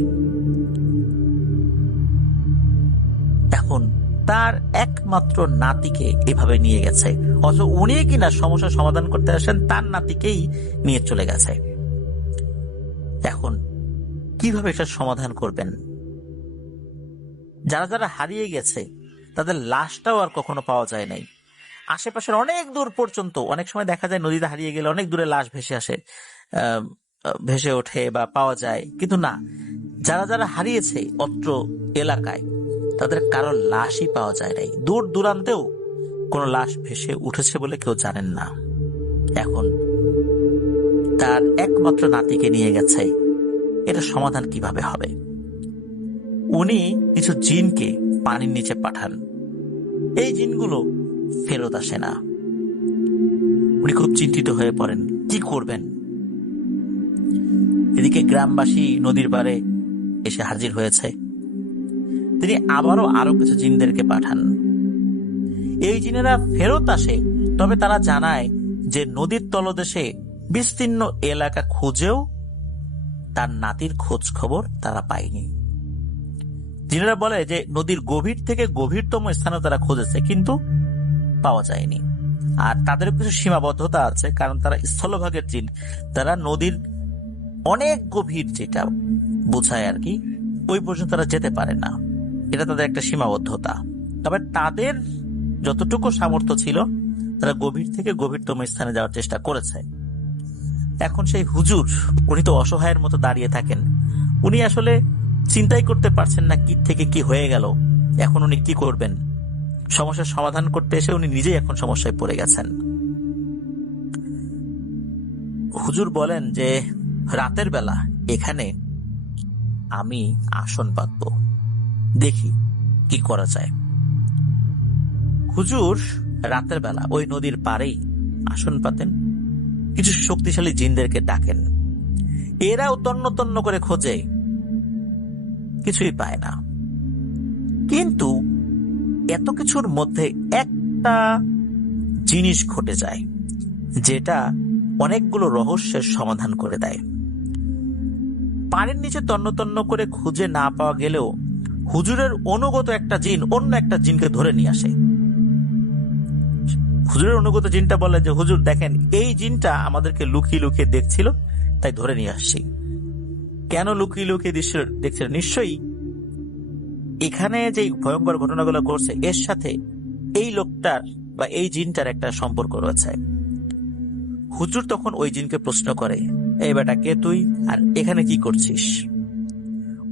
এখন তার একমাত্র নাতিকে এভাবে নিয়ে গেছে, অথচ উনি কিনা সমস্যার সমাধান করতে আসেন, তার নাতিকেই নিয়ে চলে গেছে। এখন কিভাবে এটা সমাধান করবেন? যারা যারা হারিয়ে গেছে তাদের লাশটাও আর কখনো পাওয়া যায় নাই। আশেপাশের অনেক দূর পর্যন্ত অনেক সময় দেখা যায় নদীতে হারিয়ে গেলে অনেক দূরে লাশ ভেসে আসে, ভেসে ওঠে বা পাওয়া যায়, কিন্তু না, যারা যারা হারিয়েছে অত্র এলাকায় তাদের কারো লাশই পাওয়া যায় নাই। দূর দূরান্তেও কোনো লাশ ভেসে উঠেছে বলে কেউ জানেন না। এখন তার একমাত্র নাতিকে নিয়ে গেছে, এটা সমাধান কিভাবে হবে? উনি কিছু জিনকে পানির নিচে পাঠান, এই জিনগুলো ফেরত আসে না। উনি খুব চিন্তিত হয়ে পড়েন, কি করবেন? এদিকে গ্রামবাসী নদীর পাড়ে এসে হাজির হয়েছে। তিনি আরো কিছু জিনদেরকে পাঠান। এই জিনেরা ফেরত আসে, তবে তারা জানায় যে নদীর তলদেশে বিস্তীর্ণ এলাকা খুঁজেও তার নাতির খোঁজ খবর তারা পায়নি। জিনেরা বলে যে নদীর গভীর থেকে গভীরতম স্থানে তারা খুঁজেছে, কিন্তু পাওয়া যায়নি। আর তাদের কিছু সীমাবদ্ধতা আছে, কারণ তারা স্থলভাগের জিন, তারা নদীর অনেক গভীর, যেটা বোঝায় আর কি, ওই পর্যন্ত তারা যেতে পারে না। এটা তাদের একটা সীমাবদ্ধতা। তবে তাদের যতটুকু সামর্থ্য ছিল তারা গভীর থেকে গভীরতম স্থানে যাওয়ার চেষ্টা করেছে। এখন সেই হুজুর, উনি তো অসহায়ের মতো দাঁড়িয়ে থাকেন। উনি আসলে চিন্তাই করতে পারছেন না কি থেকে কি হয়ে গেল। এখন উনি কি করবেন? সমস্যার সমাধান করতে এসে উনি নিজেই এখন সমস্যায় পড়ে গেছেন। হুজুর বলেন যে রাতের বেলা এখানে আমি আসন পাতব, দেখি কি করা যায়। হুজুর রাতের বেলা ওই নদীর পাড়েই আসন পাতেন, কিছু শক্তিশালী জিনদেরকে ডাকেন। এরাও তন্ন তন্ন করে খোঁজে, কিছুই পায় না। কিন্তু এত কিছুর মধ্যে একটা জিনিস ঘটে যায়, যেটা অনেকগুলো রহস্যের সমাধান করে দেয়। পানির নিচে তন্ন তন্ন করে খুঁজে না পাওয়া গেলেও হুজুরের অনুগত একটা জিন অন্য একটা জিনকে ধরে নিয়ে আসে। হুজুরের অনুগত জিনটা বলে যে হুজুর দেখেন, এই জিনটা আমাদেরকে লুকিয়ে লুকিয়ে দেখছিল, তাই ধরে নিয়ে আসছি। কেন লুকিয়ে লুকিয়ে দেখছিল? নিশ্চয়ই এখানে যে ভয়ঙ্কর ঘটনাগুলো ঘটছে এর সাথে এই লোকটার বা এই জিনটার একটা সম্পর্ক রয়েছে। হুজুর তখন ওই জিনকে প্রশ্ন করে, এই বেটা কে তুই, আর এখানে কি করছিস?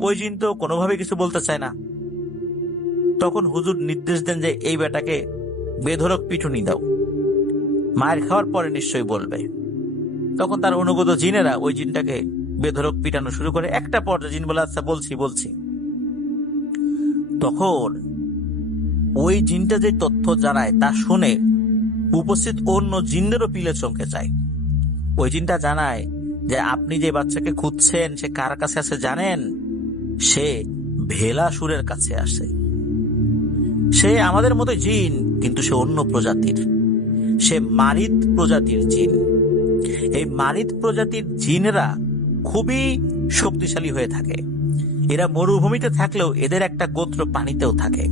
ওই জিন তো কোনোভাবে কিছু বলতে চায় না। তখন হুজুর নির্দেশ দেন যে এই বেটাকে বেধড়ক পিটুনি দাও, মায়ের খাওয়ার পরে নিশ্চয়ই বলবে। তখন তার অনুগত জিনেরা ওই জিনটাকে বেধড়ক পিটানো শুরু করে। একটা পর্যায়ে জিন বলে, আচ্ছা বলছি। তখন ওই জিনটা যে তথ্য জানায় তা শুনে উপস্থিত অন্য জিনদেরও পিলে চমকে যায়। ওই জিনটা জানায় যে আপনি যে বাচ্চাকে খুঁজছেন সে কার কাছে আছে জানেন? সে ভেলাসুরের কাছে আসে। সে আমাদের মতো জিন, কিন্তু সে অন্য প্রজাতির। সে মারিদ প্রজাতির জিন। এই মারিদ প্রজাতির জিনেরা খুবই শক্তিশালী হয়ে থাকে। এরা মরুভূমিতে থাকলেও এদের একটা গোত্র পানিতেও থাকে,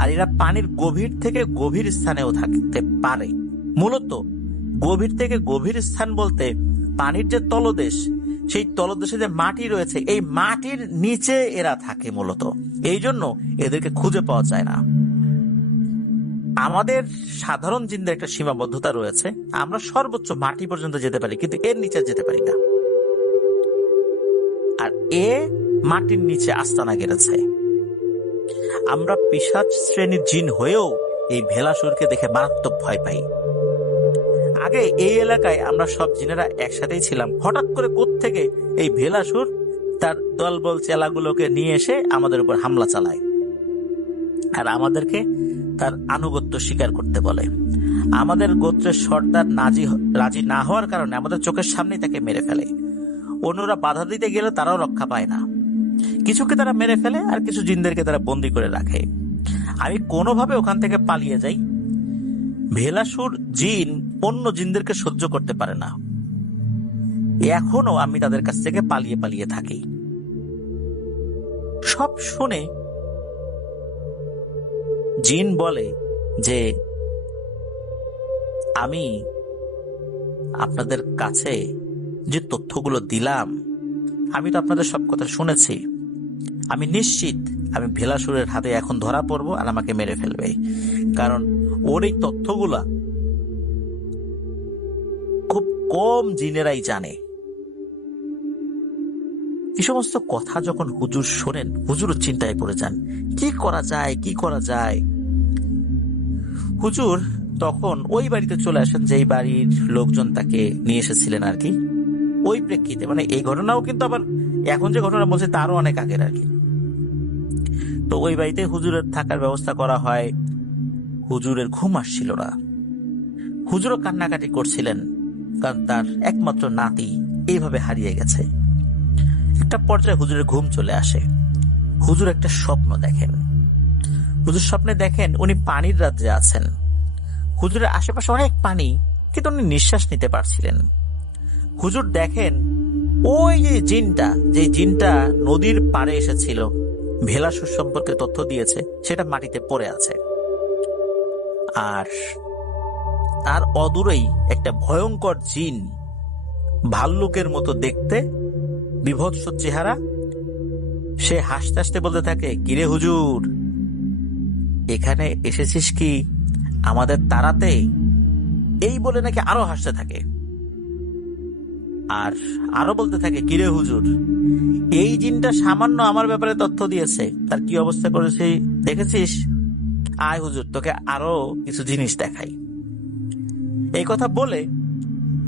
আর এরা পানির গভীর থেকে গভীর স্থানেও থাকতে পারে। মূলত গভীর থেকে গভীর স্থান বলতে পানির যে তলদেশ, সেই তলদেশে যে মাটি রয়েছে, এই মাটির নিচে এরা থাকে মূলত। এই জন্য এদেরকে খুঁজে পাওয়া যায় না। আমাদের সাধারণ জিনদের একটা সীমাবদ্ধতা রয়েছে, আমরা সর্বোচ্চ মাটি পর্যন্ত যেতে পারি, কিন্তু এর নিচে যেতে পারি না। আর এ মাটির নিচে আস্তানা গেড়েছে। আমরা পিশাচ শ্রেণীর জিন হয়েও এই ভেলাসুরকে দেখে মারাত্মক ভয় পাই। আগে এই এলাকায় আমরা সব জিনেরা একসাথেই ছিলাম, হঠাৎ করে কোত্থেকে এই ভেলাসুর তার দলবল চেলাগুলোকে নিয়ে এসে আমাদের উপর হামলা চালায় আর আমাদেরকে তার আনুগত্য স্বীকার করতে বলে। আমাদের গোত্রের সর্দার রাজি না হওয়ার কারণে আমাদের চোখের সামনেই তাকে মেরে ফেলে। অন্যরা বাধা দিতে গেলে তারাও রক্ষা পায় না। কিছুকে তারা মেরে ফেলে আর কিছু জিনদেরকে তারা বন্দি করে রাখে। আমি কোনোভাবে ওখান থেকে পালিয়ে যাই। ভেলাসুর জিন অন্য জিনদেরকে সহ্য করতে পারে না। এখনো আমি তাদের কাছ থেকে পালিয়ে পালিয়ে থাকি। সব শুনে জিন বলে যে আমি আপনাদের কাছে যে তথ্যগুলো দিলাম, আমি তো আপনাদের সব কথা শুনেছি। আমি নিশ্চিত আমি ভেলাসুরের হাতে এখন ধরা পড়ব আর আমাকে মেরে ফেলবে, কারণ ওর এই তথ্যগুলা খুব কম জিনেরাই জানে। এই সমস্ত কথা যখন হুজুর শোনেন, হুজুরও চিন্তায় পড়ে যান, কি করা যায় কি করা যায়। হুজুর তখন ওই বাড়িতে চলে আসেন যেই বাড়ির লোকজন তাকে নিয়ে এসেছিলেন আর কি। ওই প্রেক্ষিতে, মানে এই ঘটনাও কিন্তু আবার এখন যে ঘটনা বলছে তারও অনেক আগের আর কি। তো ওই বাড়িতে হুজুরের থাকার ব্যবস্থা করা হয়। হুজুরের ঘুম আসছিল না। হুজুরও কান্নাকাটি করছিলেন, কারণ তার একমাত্র নাতি এইভাবে হারিয়ে গেছে। একটা পর্যায়ে হুজুরের ঘুম চলে আসে। হুজুর একটা স্বপ্ন দেখেন। হুজুর স্বপ্নে দেখেন উনি পানির রাজ্যে আছেন। হুজুরের আশেপাশে অনেক পানি, কিন্তু উনি নিঃশ্বাস নিতে পারছিলেন। হুজুর দেখেন ওই যে জিনটা নদীর পাড়ে এসেছিল, ভেলাসুর সম্পর্কে তথ্য দিয়েছে, সেটা মাটিতে পড়ে আছে। আর তার অদূরেই একটা ভয়ঙ্কর জিন, ভাল্লুকের মতো দেখতে, বিভৎস চেহারা, সে হাসতে হাসতে বলতে থাকে, কিরে হুজুর, এখানে এসেছিস কি আমাদের তাড়াতে? এই বলে নাকি আরো হাসতে থাকে আর আরো বলতে থাকে, কিরে হুজুর, এই জিনটা সামান্য আমার ব্যাপারে তথ্য দিয়েছে, তার কি অবস্থা করেছে দেখেছিস? আয় হুজুর, তোকে আরো কিছু জিনিস দেখাই। এই কথা বলে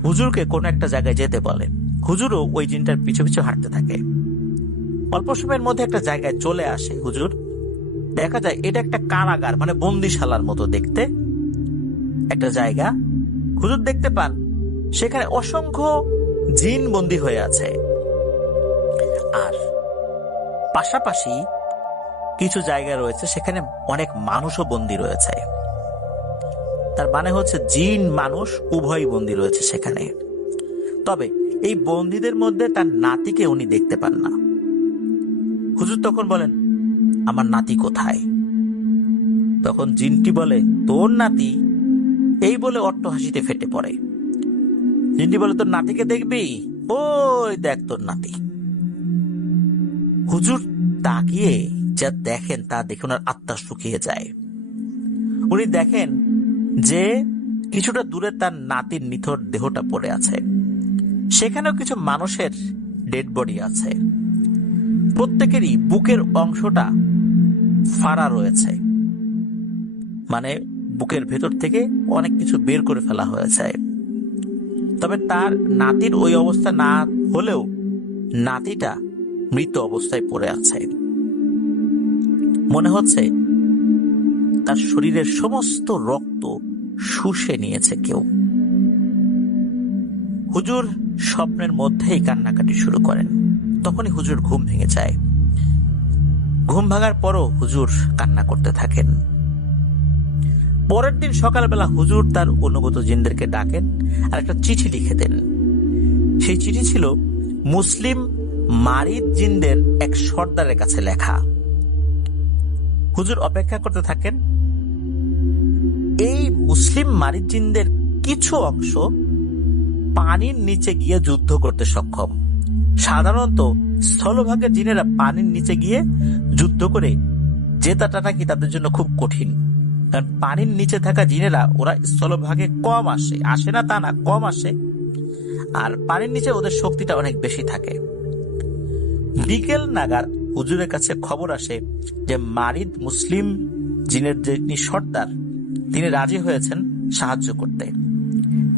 হুজুরকে কোন একটা জায়গায় যেতে বলে। হুজুরও ওই জিনটার পিছু পিছু হাঁটতে থাকে। অল্প সময়ের মধ্যে একটা জায়গায় চলে আসে হুজুর। দেখা যায় এটা একটা কারাগার, মানে বন্দিশালার মতো দেখতে একটা জায়গা। হুজুর দেখতে পান সেখানে অসংখ্য জিন বন্দী হয়ে আছে, আর পাশাপাশি কিছু জায়গা রয়েছে সেখানে অনেক মানুষও বন্দী রয়েছে। তার মানে হচ্ছে জিন মানুষ উভয় বন্দী রয়েছে সেখানে। তবে এই বন্দীদের মধ্যে তার নাতিকে উনি দেখতে পান না। হুজুর তখন বলেন, আমার নাতি কোথায়? তখন জিনটি বলে, তোর নাতি? এই বলে অট্টহাসিতে ফেটে পড়ে। জিনটি বলে, তোর নাতিকে দেখবি? ওই দেখ তোর নাতি। হুজুর তাকিয়ে যা দেখেন তা দেখে ওনার আত্মা শুকিয়ে যায়। উনি দেখেন যে কিছুটা দূরে তার নাতির নিথর দেহটা পড়ে আছে। সেখানেও কিছু মানুষের ডেড বডি আছে। প্রত্যেকেরই বুকের অংশটা ফাড়া রয়েছে, মানে বুকের ভেতর থেকে অনেক কিছু বের করে ফেলা হয়েছে। তবে তার নাতির ওই অবস্থা না হলেও নাতিটা মৃত অবস্থায় পড়ে আছে। মনে হচ্ছে তার শরীরের সমস্ত রক্ত শুষে নিয়েছে কেউ। হুজুর স্বপ্নের মধ্যেই কান্নাকাটি শুরু করেন। তখনই হুজুর ঘুম ভেঙে যায়। ঘুম ভাঙার পরও হুজুর কান্না করতে থাকেন। পরের দিন সকালবেলা হুজুর তার অনুগত জিনদেরকে ডাকেন আর একটা চিঠি লিখে দেন। সেই চিঠি ছিল মুসলিম মারিদ জিনদের এক সর্দারের কাছে লেখা। হুজুর অপেক্ষা করতে থাকেন। এই মুসলিম মারিদ জিনদের কিছু অংশ পানির নিচে গিয়ে যুদ্ধ করতে সক্ষম। সাধারণত স্থলভাগের জিনেরা পানির নিচে গিয়ে যুদ্ধ করে জেতাটা নাকি তাদের জন্য খুব কঠিন, কারণ পানির নিচে থাকা জিনেরা ওরা স্থলভাগে কম আসে না তা না, কম আসে, আর পানির নিচে ওদের শক্তিটা অনেক বেশি থাকে। বিকেল নাগাদ হুজুরের কাছে খবর আসে যে মারিদ মুসলিম জিনের যিনি সর্দার, তিনি রাজি হয়েছেন সাহায্য করতে।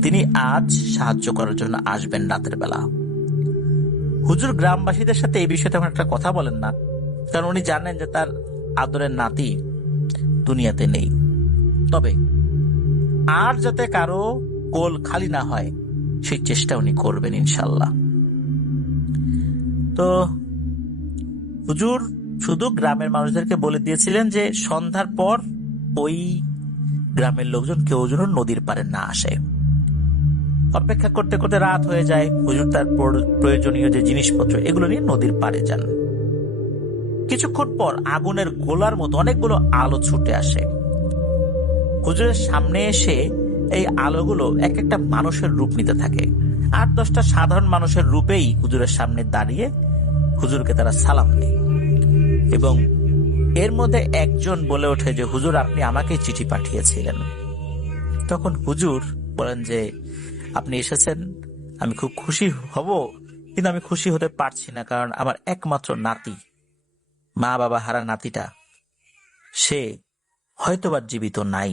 তিনি আজ সাহায্য করার জন্য আসবেন রাতের বেলা। হুজুর গ্রামবাসীদের সাথে এই বিষয়ে তেমন একটা কথা বলেন না, কারণ উনি জানেন যে তার আদরের নাতি দুনিয়াতে নেই। তবে আর যাতে কারো কোল খালি না হয় সেই চেষ্টা উনি করবেন ইনশাল্লাহ। তো হুজুর শুধু গ্রামের মানুষদেরকে বলে দিয়েছিলেন যে সন্ধ্যার পর ওই গ্রামের লোকজন কেউ যেন নদীর পারে না আসে। অপেক্ষা করতে করতে রাত হয়ে যায়। হুজুর তার প্রয়োজনীয় যে জিনিসপত্র এগুলো নিয়ে নদীর পাড়ে যান। কিছুক্ষণ পর আগুনের গোলার মতো অনেকগুলো আলো ছুটে আসে। হুজুরের সামনে এসে এই আলোগুলো এক একটা মানুষের রূপ নিতে থাকে। 8-10টা সাধারণ মানুষের রূপেই হুজুরের সামনে দাঁড়িয়ে হুজুরকে তারা সালাম দেয় এবং এর মধ্যে একজন বলে ওঠে যে হুজুর, আপনি আমাকে চিঠি পাঠিয়েছিলেন। তখন হুজুর বলেন যে আপনি এসেছেন, আমি খুব খুশি হব, কিন্তু আমি খুশি হতে পারছি না, কারণ আমার একমাত্র নাতি, মা বাবা হারা নাতিটা, সে হয়তোবা জীবিত নাই,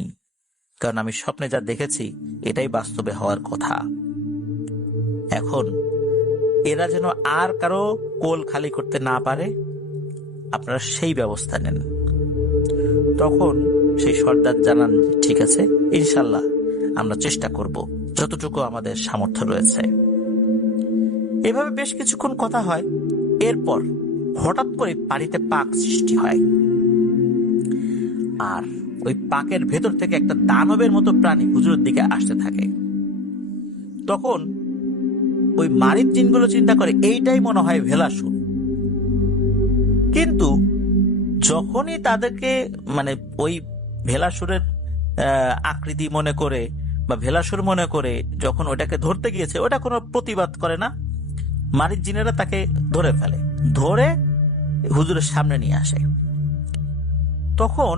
কারণ আমি স্বপ্নে যা দেখেছি এটাই বাস্তবে হওয়ার কথা। এখন এরা যেন আর কারো কোল খালি করতে না পারে, আপনারা সেই ব্যবস্থা নেন। তখন সেই সর্দার জানান, ঠিক আছে, ইনশাল্লাহ আমরা চেষ্টা করব যতটুকু আমাদের সামর্থ্য রয়েছে। এভাবে বেশ কিছুক্ষণ কথা হয়। এরপর হঠাৎ করে পানিতে পাক সৃষ্টি হয়, আর ওই পাকের ভেতর থেকে একটা দানবের মতো প্রাণী হুজুরের দিকে আসতে থাকে। তখন ওই মারিদ জিনগুলো চিন্তা করে এইটাই মনে হয় ভেলাসুর। কিন্তু যখনই তাদেরকে ওই ভেলাসুরের আকৃতি মনে করে বা ভেলাসুর মনে করে যখন ওটাকে ধরতে গিয়েছে, ওটা কোনো প্রতিবাদ করে না। মারিদ জিনেরা তাকে ধরে ফেলে, ধরে হুজুরের সামনে নিয়ে আসে। তখন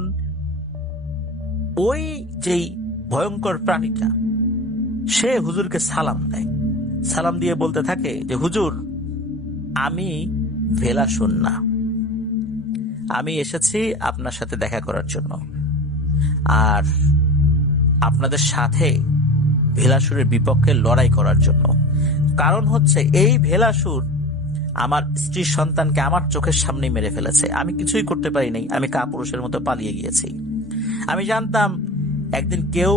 ওই যেই ভয়ঙ্কর প্রাণীটা সে হুজুরকে সালাম দেয়। সালাম দিয়ে বলতে থাকে যে হুজুর, আমি ভেলাসুর না, আমি এসেছি আপনার সাথে দেখা করার জন্য, আর আপনাদের সাথে ভেলাসুরের বিপক্ষে লড়াই করার জন্য। কারণ হচ্ছে এই ভেলাসুর আমার স্ত্রীর সন্তানকে আমার চোখের সামনে মেরে ফেলেছে। আমি কিছুই করতে পারি নাই, আমি কাপুরুষের মতো পালিয়ে গিয়েছি। আমি জানতাম একদিন কেউ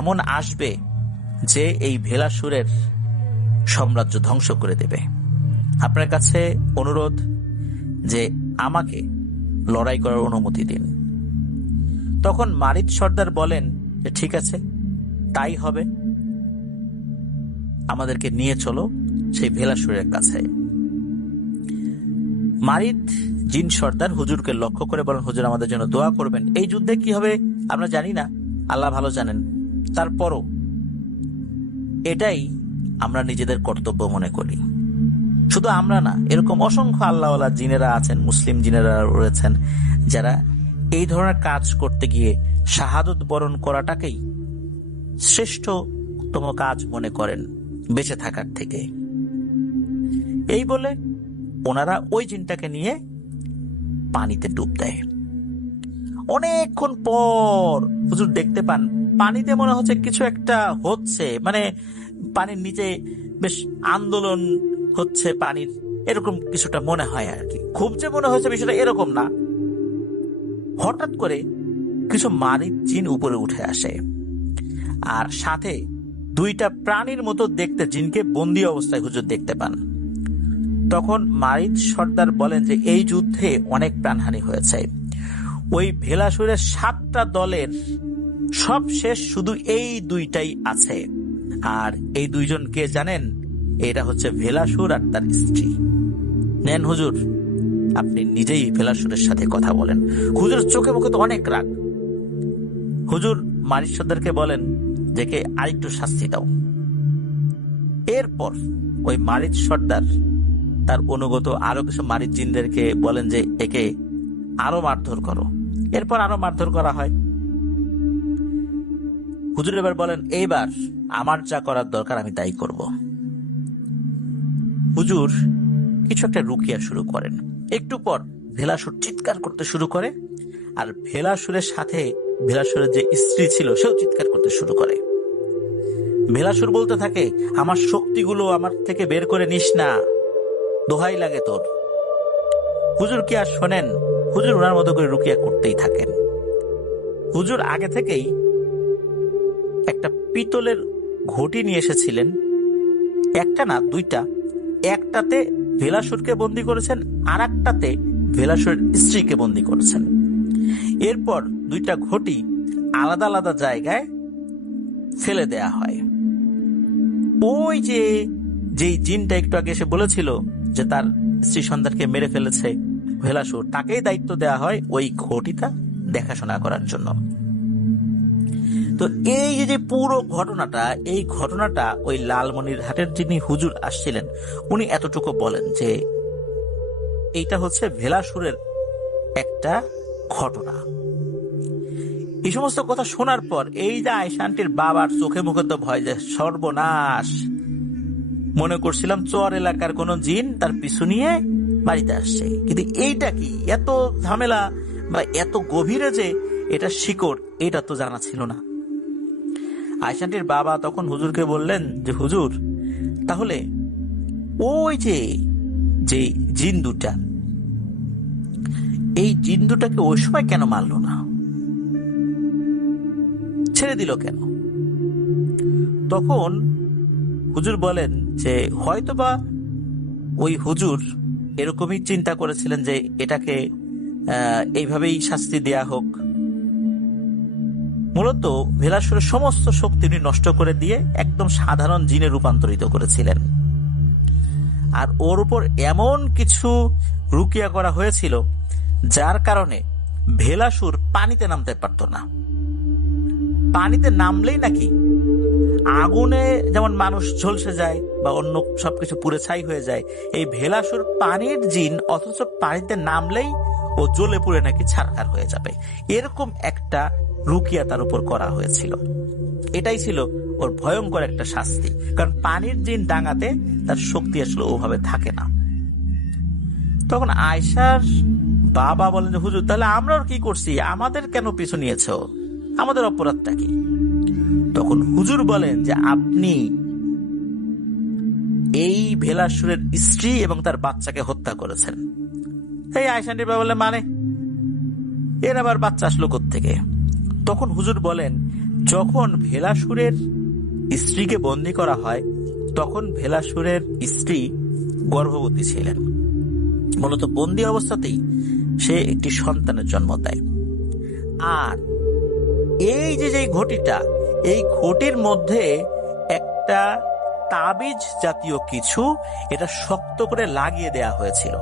এমন আসবে যে এই ভেলাসুরের সাম্রাজ্য ধ্বংস করে দেবে। আপনার কাছে অনুরোধ যে আমাকে লড়াই করার অনুমতি দিন। তখন মারিদ সর্দার বলেন যে ঠিক আছে, তাই হবে, আমাদেরকে নিয়ে চলো সেই ভেলাসুরের কাছে। মারিদ জিন সর্দার হুজুরকে লক্ষ্য করে বলেন, হুজুর আমাদের জন্য দোয়া করবেন। এই যুদ্ধে কি হবে আমরা জানি না, আল্লাহ ভালো জানেন। তারপরও এটাই আমরা নিজেদের কর্তব্য মনে করি। শুধু আমরা না, এরকম অসংখ্য আল্লাহওয়ালা জিনেরা আছেন, মুসলিম জিনেরা রয়েছেন, যারা এই ধরনের কাজ করতে গিয়ে শাহাদত বরণ করাটাকেই শ্রেষ্ঠতম কাজ মনে করেন বেঁচে থাকার থেকে। এই বলে ওনারা ওই জিনটাকে নিয়ে পানিতে ডুব দেয়। অনেকক্ষণ পর হুজুর দেখতে পান পানিতে মনে হচ্ছে কিছু একটা হচ্ছে, পানির নিচে বেশ আন্দোলন হচ্ছে পানির, এরকম কিছুটা মনে হয় আর কি। খুব যে মনে হয়েছে বিষয়টা এরকম না। হঠাৎ করে কিছু মারিদ জিন উপরে উঠে আসে, আর সাথে 2টা প্রাণীর মতো দেখতে জিনকে বন্দী অবস্থায় হুজুর দেখতে পান। তখন মারিদ সর্দার বলেন যে এই যুদ্ধে অনেক প্রাণহানি হয়েছে। ওই ভেলাসুরের 7টা দলের সব শেষ, শুধু এই 2টাই আছে। আর এই 2জন কে জানেন? এটা হচ্ছে ভেলাসুর আর তার স্ত্রী। নেন হুজুর, আপনি নিজেই ভেলাসুরের সাথে কথা বলেন। হুজুর চোখে মুখে তো অনেক রাগ। হুজুর মারিদ সর্দারকে বলেন যে কে আরেকটু শাস্তি দাও। এরপর ওই মারিদ সর্দার তার অনুগত আরো কিছু মারিদ জিনদেরকে বলেন যে একে আরো মারধর করো। এরপর আরো মারধর করা হয়। হুজুর এবার বলেন, এইবার আমার যা করার দরকার আমি তাই করব। হুজুর কিছু একটা রুকিয়া শুরু করেন। একটু পর ভেলাসুর চিৎকার করতে শুরু করে, আর ভেলাসুরের সাথে ভেলাসুরের যে স্ত্রী ছিল সেও চিৎকার করতে শুরু করে। ভেলাসুর বলতে থাকে, আমার শক্তিগুলো আমার থেকে বের করে নিস না, দোহাই লাগে তোর। হুজুর কি আর শোনেন? হুজুর ওনার মতো করে রুকিয়া করতেই থাকেন। হুজুর আগে থেকেই একটা পিতলের ঘটি নিয়ে এসেছিলেন, একটা না দুইটা। একটাতে ভেলাসুরকে বন্দি করেছেন, আর একটাতে ভেলাসুরের স্ত্রীকে বন্দি করেছেন। এরপর দুইটা ঘটি আলাদা আলাদা জায়গায় ফেলে দেয়া হয়। ওই যে যেই জিনটা একটু আগে এসে বলেছিল যে তার স্ত্রী সন্তানকে মেরে ফেলেছে ভেলাসুর, তাকেই দায়িত্ব দেয়া হয় ওই ঘটিটা দেখাশোনা করার জন্য। তো এই যে পুরো ঘটনাটা, এই ঘটনাটা ওই লালমনিরহাটের যিনি হুজুর আসছিলেন উনি এতটুকু বলেন যে এইটা হচ্ছে ভেলাসুরের একটা ঘটনা। এই সমস্ত কথা শোনার পর এই যে আয়েশা আন্টির বাবার চোখে মুখে তো ভয়, যে সর্বনাশ, মনে করছিলাম চর এলাকার কোন জিন তার পিছু নিয়ে বাড়িতে আসছে, কিন্তু এইটা কি এত ঝামেলা বা এত গভীরে যে এটা শিকড়, এটা তো জানা ছিল না। আয়েশা আন্টির বাবা তখন হুজুরকে বললেন যে হুজুর, তাহলে ওই যে যে জিন দুটা, এই জিন দুটাকে ওই সময় কেন মারলো না, ছেড়ে দিল কেন? তখন হুজুর বলেন যে হয়তোবা ওই হুজুর এরকমই চিন্তা করেছিলেন যে এটাকে এইভাবেই শাস্তি দেয়া হোক। মূলত ভেলাসুরের সমস্ত শক্তি উনি নষ্ট করে দিয়ে একদম সাধারণ জিনে রূপান্তরিত করেছিলেন। আর ওর উপর এমন কিছু রুকিয়া করা হয়েছিল যার কারণে ভেলাসুর পানিতে নামতে পারত না। পানিতে নামলেই নাকি আগুনে যেমন মানুষ ঝলসে যায় বা অন্য সবকিছু পুড়ে ছাই হয়ে যায়, এই ভেলাসুর পানির জিন, অথচ পানিতে নামলেই ও জ্বলে পুড়ে নাকি ছারখার হয়ে যাবে। এরকম একটা রুকিয়া তার উপর করা হয়েছিল। এটাই ছিল ওর ভয়ঙ্কর একটা শাস্তি, কারণ পানির জিন ডাঙাতে তার শক্তি আসলে ওভাবে থাকে না। তখন আয়েশার বাবা বলেন যে হুজুর, তাহলে আমরা কি করছি, আমাদের কেন পিছু নিয়েছ, আমাদের অপরাধটা কি? তখন হুজুর বলেন যে আপনি এই ভেলাসুরের স্ত্রী এবং তার বাচ্চাকে হত্যা করেছেন। এই আয়েশা আন্টির বাবা বললেন, মানে এর আবার বাচ্চা আসলো কোত্থেকে? তখন হুজুর বলেন, যখন ভেলাসুরের স্ত্রীকে বন্দী করা হয় তখন ভেলাসুরের স্ত্রী গর্ভবতী ছিলেন। মূলত বন্দী অবস্থাতেই সে একটি সন্তানের জন্ম দেয়। আর এই যে ঘটিটা, এই ঘটির মধ্যে একটা তাবিজ জাতীয় কিছু এটা শক্ত করে লাগিয়ে দেয়া হয়েছিল,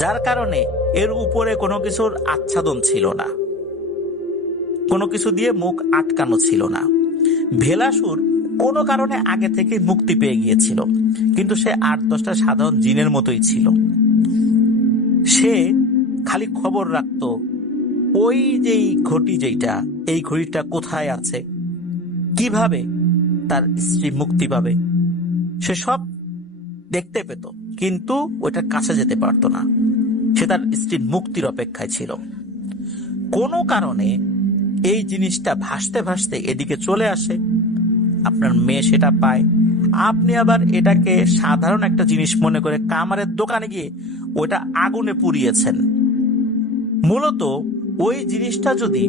যার কারণে এর উপরে কোনো কিছুর আচ্ছাদন ছিল না, কোনো কিছু দিয়ে মুখ আটকানো ছিল না। ভেলাসুর কোনো কারণে আগে থেকে মুক্তি পেয়ে গিয়েছিল, কিন্তু সে 8-10টা সাধারণ জিনের মতোই ছিল। সে খালি খবর রাখতো ওই যেই ঘটি, যেটা এই ঘড়িটা কোথায় আছে, কিভাবে তার স্ত্রী মুক্তি পাবে, সে সব দেখতে পেত, কিন্তু ওইটার কাছে যেতে পারতো না। সে তার স্ত্রীর মুক্তির অপেক্ষায় ছিল। কোনো কারণে এই জিনিসটা ভাসতে ভাসতে এদিকে চলে আসে, আপনার মেয়ে সেটা পায়। আপনি আবার এটাকে সাধারণ একটা জিনিস মনে করে কামারের দোকানে গিয়ে ওটা আগুনে পুড়িয়েছেন। মূলত ওই জিনিসটা যদি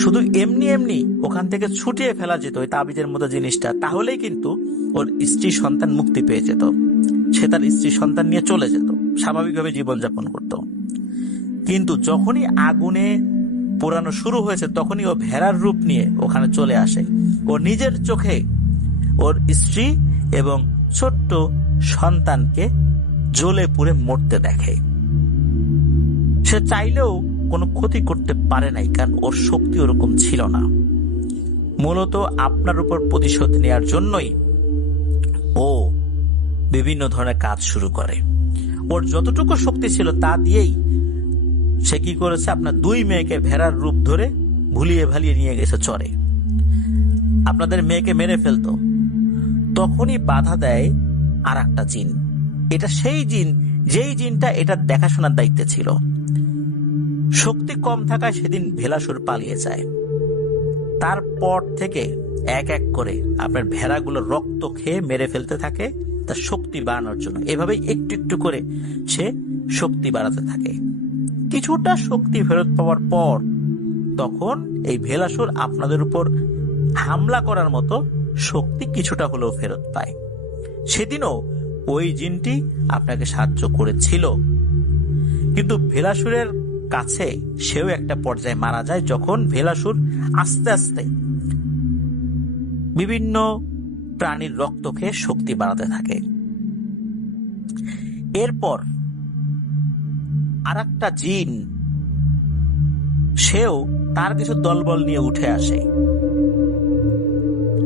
শুধু এমনি এমনি ওখান থেকে ছুটিয়ে ফেলা যেত, ওই তাবিজের মতো জিনিসটা, তাহলেই কিন্তু ওর স্ত্রী সন্তান মুক্তি পেয়ে যেত। সে তার স্ত্রী সন্তান নিয়ে চলে যেত, স্বাভাবিকভাবে জীবনযাপন করত। কিন্তু যখনই আগুনে পোড়ানো শুরু হয়েছে তখনই ও ভেড়ার রূপ নিয়ে ওখানে চলে আসে। ও নিজের চোখে ওর স্ত্রী এবং ছোট্ট সন্তানকে জ্বলে পুড়ে মরতে দেখে। সে চাইলেও কোনো ক্ষতি করতে পারে নাই, কারণ ওর শক্তি ওরকম ছিল না। মূলত আপনার উপর প্রতিশোধ নেয়ার জন্যই ও বিভিন্ন ধরনের কাজ শুরু করে। ওর যতটুকু শক্তি ছিল তা দিয়েই সে কি করেছে, আপনার 2 মেয়েকে ভেড়ার রূপ ধরে ভুলিয়ে ভালিয়ে নিয়ে গেছে চরে। আপনাদের মেয়েকে মেরে ফেলতো, তখনই বাধা দেয় আর একটা জিন। এটা সেই জিন যেই জিনটা এটার দেখাশোনার দায়িত্বে ছিল। শক্তি কম থাকায় সেদিন ভেলাসুর পালিয়ে যায়। তারপর থেকে এক এক করে আপনার ভেড়াগুলো রক্ত খেয়ে মেরে ফেলতে থাকে তার শক্তি বাড়ানোর জন্য। এভাবেই একটু একটু করে সে শক্তি বাড়াতে থাকে। কিছুটা শক্তি ফেরত পাওয়ার পর তখন এই ভেলাসুর আপনাদের উপর হামলা করার মতো শক্তি কিছুটা হলেও ফেরত পায়। সেদিনও ওই জিনটি আপনাকে সাহায্য করেছিল, কিন্তু ভেলাসুরের কাছে সেও একটা পর্যায়ে মারা যায়, যখন ভেলাসুর আস্তে আস্তে বিভিন্ন প্রাণীর রক্ত খেয়ে শক্তি বাড়াতে থাকে। এরপর আরেকটা জিন সেও তার কিছু দলবল নিয়ে উঠে আসে।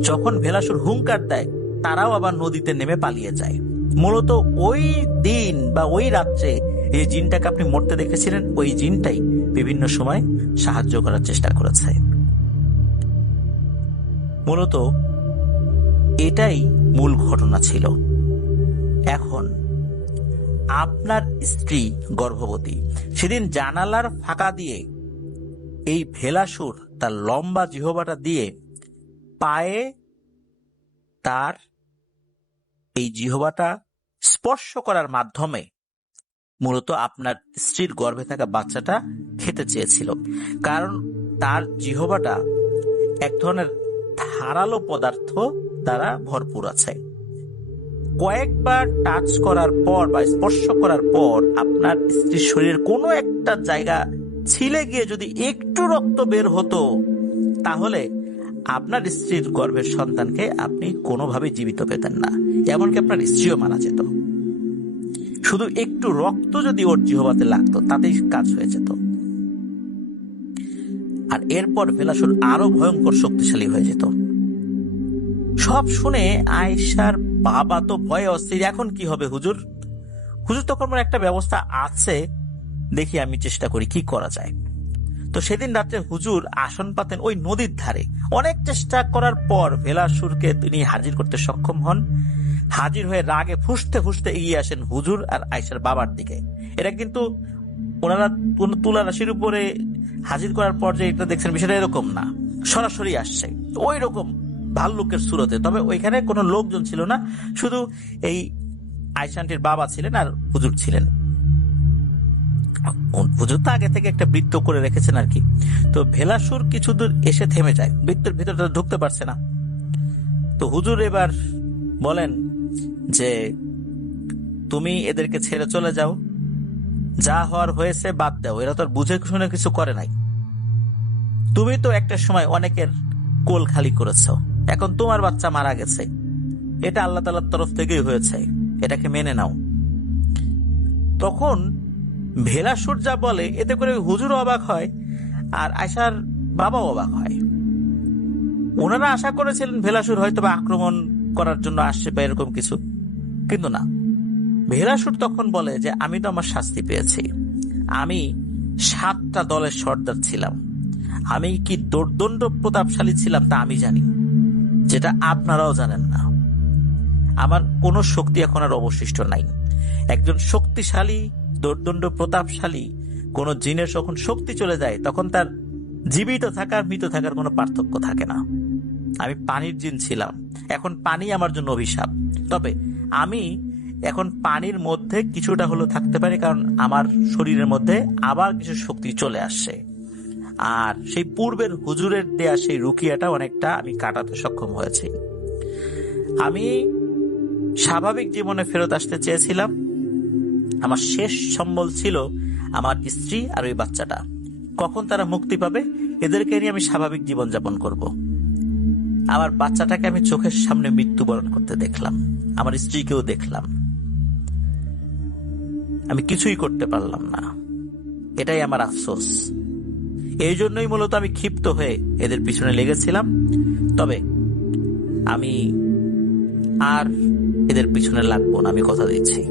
যখন ভেলাসুর হুঙ্কার দেয়, তারাও আবার নদীতে নেমে পালিয়ে যায়। মূলত ওই দিন বা ওই রাত্রে এই জিনটাকে আপনি মরতে দেখেছিলেন, ওই জিনটাই বিভিন্ন সময় সাহায্য করার চেষ্টা করেছে। মূলত এটাই মূল ঘটনা ছিল। এখন আপনার স্ত্রী গর্ভবতী। সেদিন জানালার ফাঁকা দিয়ে এই ভেলাসুর তার লম্বা জিহ্বাটা দিয়ে পায়ে তার এই জিহ্বাটা স্পর্শ করার মাধ্যমে মূলত আপনার স্ত্রীর গর্ভে থাকা বাচ্চাটা খেতে চেয়েছিল। কারণ তার জিহ্বাটা এক ধরনের ধারালো পদার্থ দ্বারা ভরপুর আছে। কয়েকবার টাচ করার পর বা স্পর্শ করার পর আপনার স্ত্রীর শরীরের কোনো একটা জায়গা ছিলে গিয়ে যদি একটু রক্ত বের হতো, তাহলে আপনার স্ত্রীর গর্ভের সন্তানকে আপনি কোনোভাবে জীবিত পেতেন না, এমনকি আপনার স্ত্রীও মারা যেত। শুধু একটু রক্ত যদি ওর জিহ্বাতে লাগতো, তাতেই কাজ হয়ে যেত। আর এরপর ভেলাসুর আরো ভয়ঙ্কর শক্তিশালী হয়ে যেত। সব শুনে আয়েশার বাবা তো ভয়ে অস্থির। এখন কি হবে হুজুর? হুজুর তখন আমার একটা ব্যবস্থা আছে, দেখি আমি চেষ্টা করি কি করা যায়। তো সেদিন রাত্রে হুজুর আসন পাতেন ওই নদীর ধারে। অনেক চেষ্টা করার পর ভেলাসুরকে তিনি হাজির করতে সক্ষম হন। হাজির হয়ে রাগে ফুঁসতে ফুঁসতে এগিয়ে আসেন হুজুর আর আয়েশার বাবার দিকে। এরা কিন্তু ওনারা তুলা রাশির উপরে হাজির করার পর যে এটা দেখছেন বিষয়টা এরকম না, সরাসরি আসছে ওই রকম ভাল্লুকের সুরতে। তবে ওইখানে কোনো লোকজন ছিল না, শুধু এই আয়েশা আন্টির বাবা ছিলেন আর হুজুর ছিলেন। হুজুর তো আগে থেকে একটা বৃত্ত করে রেখেছেন আর কি। তো ভেলাসুর কিছু দূর এসে থেমে যায়, বৃত্তের ভিতরটা ঢুকতে পারছে না। তো হুজুর এবার বলেন যে তুমি এদেরকে ছেড়ে চলে যাও, যা হওয়ার হয়েছে বাদ দাও, এরা তো আর বুঝে শুনে কিছু করে নাই। তুমি তো একটা সময় অনেকের কোল খালি করেছ, এখন তোমার বাচ্চা মারা গেছে, এটা আল্লাহ তাআলার তরফ থেকেই হয়েছে, এটাকে মেনে নাও। তখন ভেলাসুর যা বলে এতে করে হুজুরও অবাক হয় আর আয়েশার বাবাও অবাক হয়। ওনারা আশা করেছিলেন ভেলাসুর হয়তো বা আক্রমণ করার জন্য আসছে বা এরকম কিছু, কিন্তু না। ভেলাসুর তখন বলে যে আমি তো আমার শাস্তি পেয়েছি, আমি 7টা দলের সর্দার ছিলাম, আমি কি দোর্দণ্ড প্রতাপশালী ছিলাম তা আমি জানি, যেটা আপনারাও জানেন না। আমার কোনো শক্তি এখন আর অবশিষ্ট নাই। একজন শক্তিশালী দোর্দণ্ড প্রতাপশালী কোন জিনের যখন শক্তি চলে যায়, তখন তার জীবিত থাকার মৃত থাকার কোনো পার্থক্য থাকে না। আমি পানির জিন ছিলাম, এখন পানি আমার জন্য অভিশাপ। তবে আমি এখন পানির মধ্যে কিছুটা হলেও থাকতে পারি, কারণ আমার শরীরের মধ্যে আবার কিছু শক্তি চলে আসছে। আর সেই পূর্বের হুজুরের দেয়া সেই রুকিয়াটা অনেকটা আমি কাটাতে সক্ষম হয়েছি। আমি স্বাভাবিক জীবনে ফেরত আসতে চেয়েছিলাম। আমার শেষ সম্বল ছিল আমার স্ত্রী আর ওই বাচ্চাটা। কখন তারা মুক্তি পাবে, এদেরকে নিয়ে আমি স্বাভাবিক জীবন যাপন করব। আমার বাচ্চাটাকে আমি চোখের সামনে মৃত্যুবরণ করতে দেখলাম, আমার স্ত্রীকেও দেখলাম, আমি কিছুই করতে পারলাম না। এটাই আমার আফসোস। এই জন্যই মূলত আমি ক্ষিপ্ত হয়ে এদের পিছনে লেগেছিলাম। তবে আমি আর এদের পিছনে লাগবো না, আমি কথা দিচ্ছি।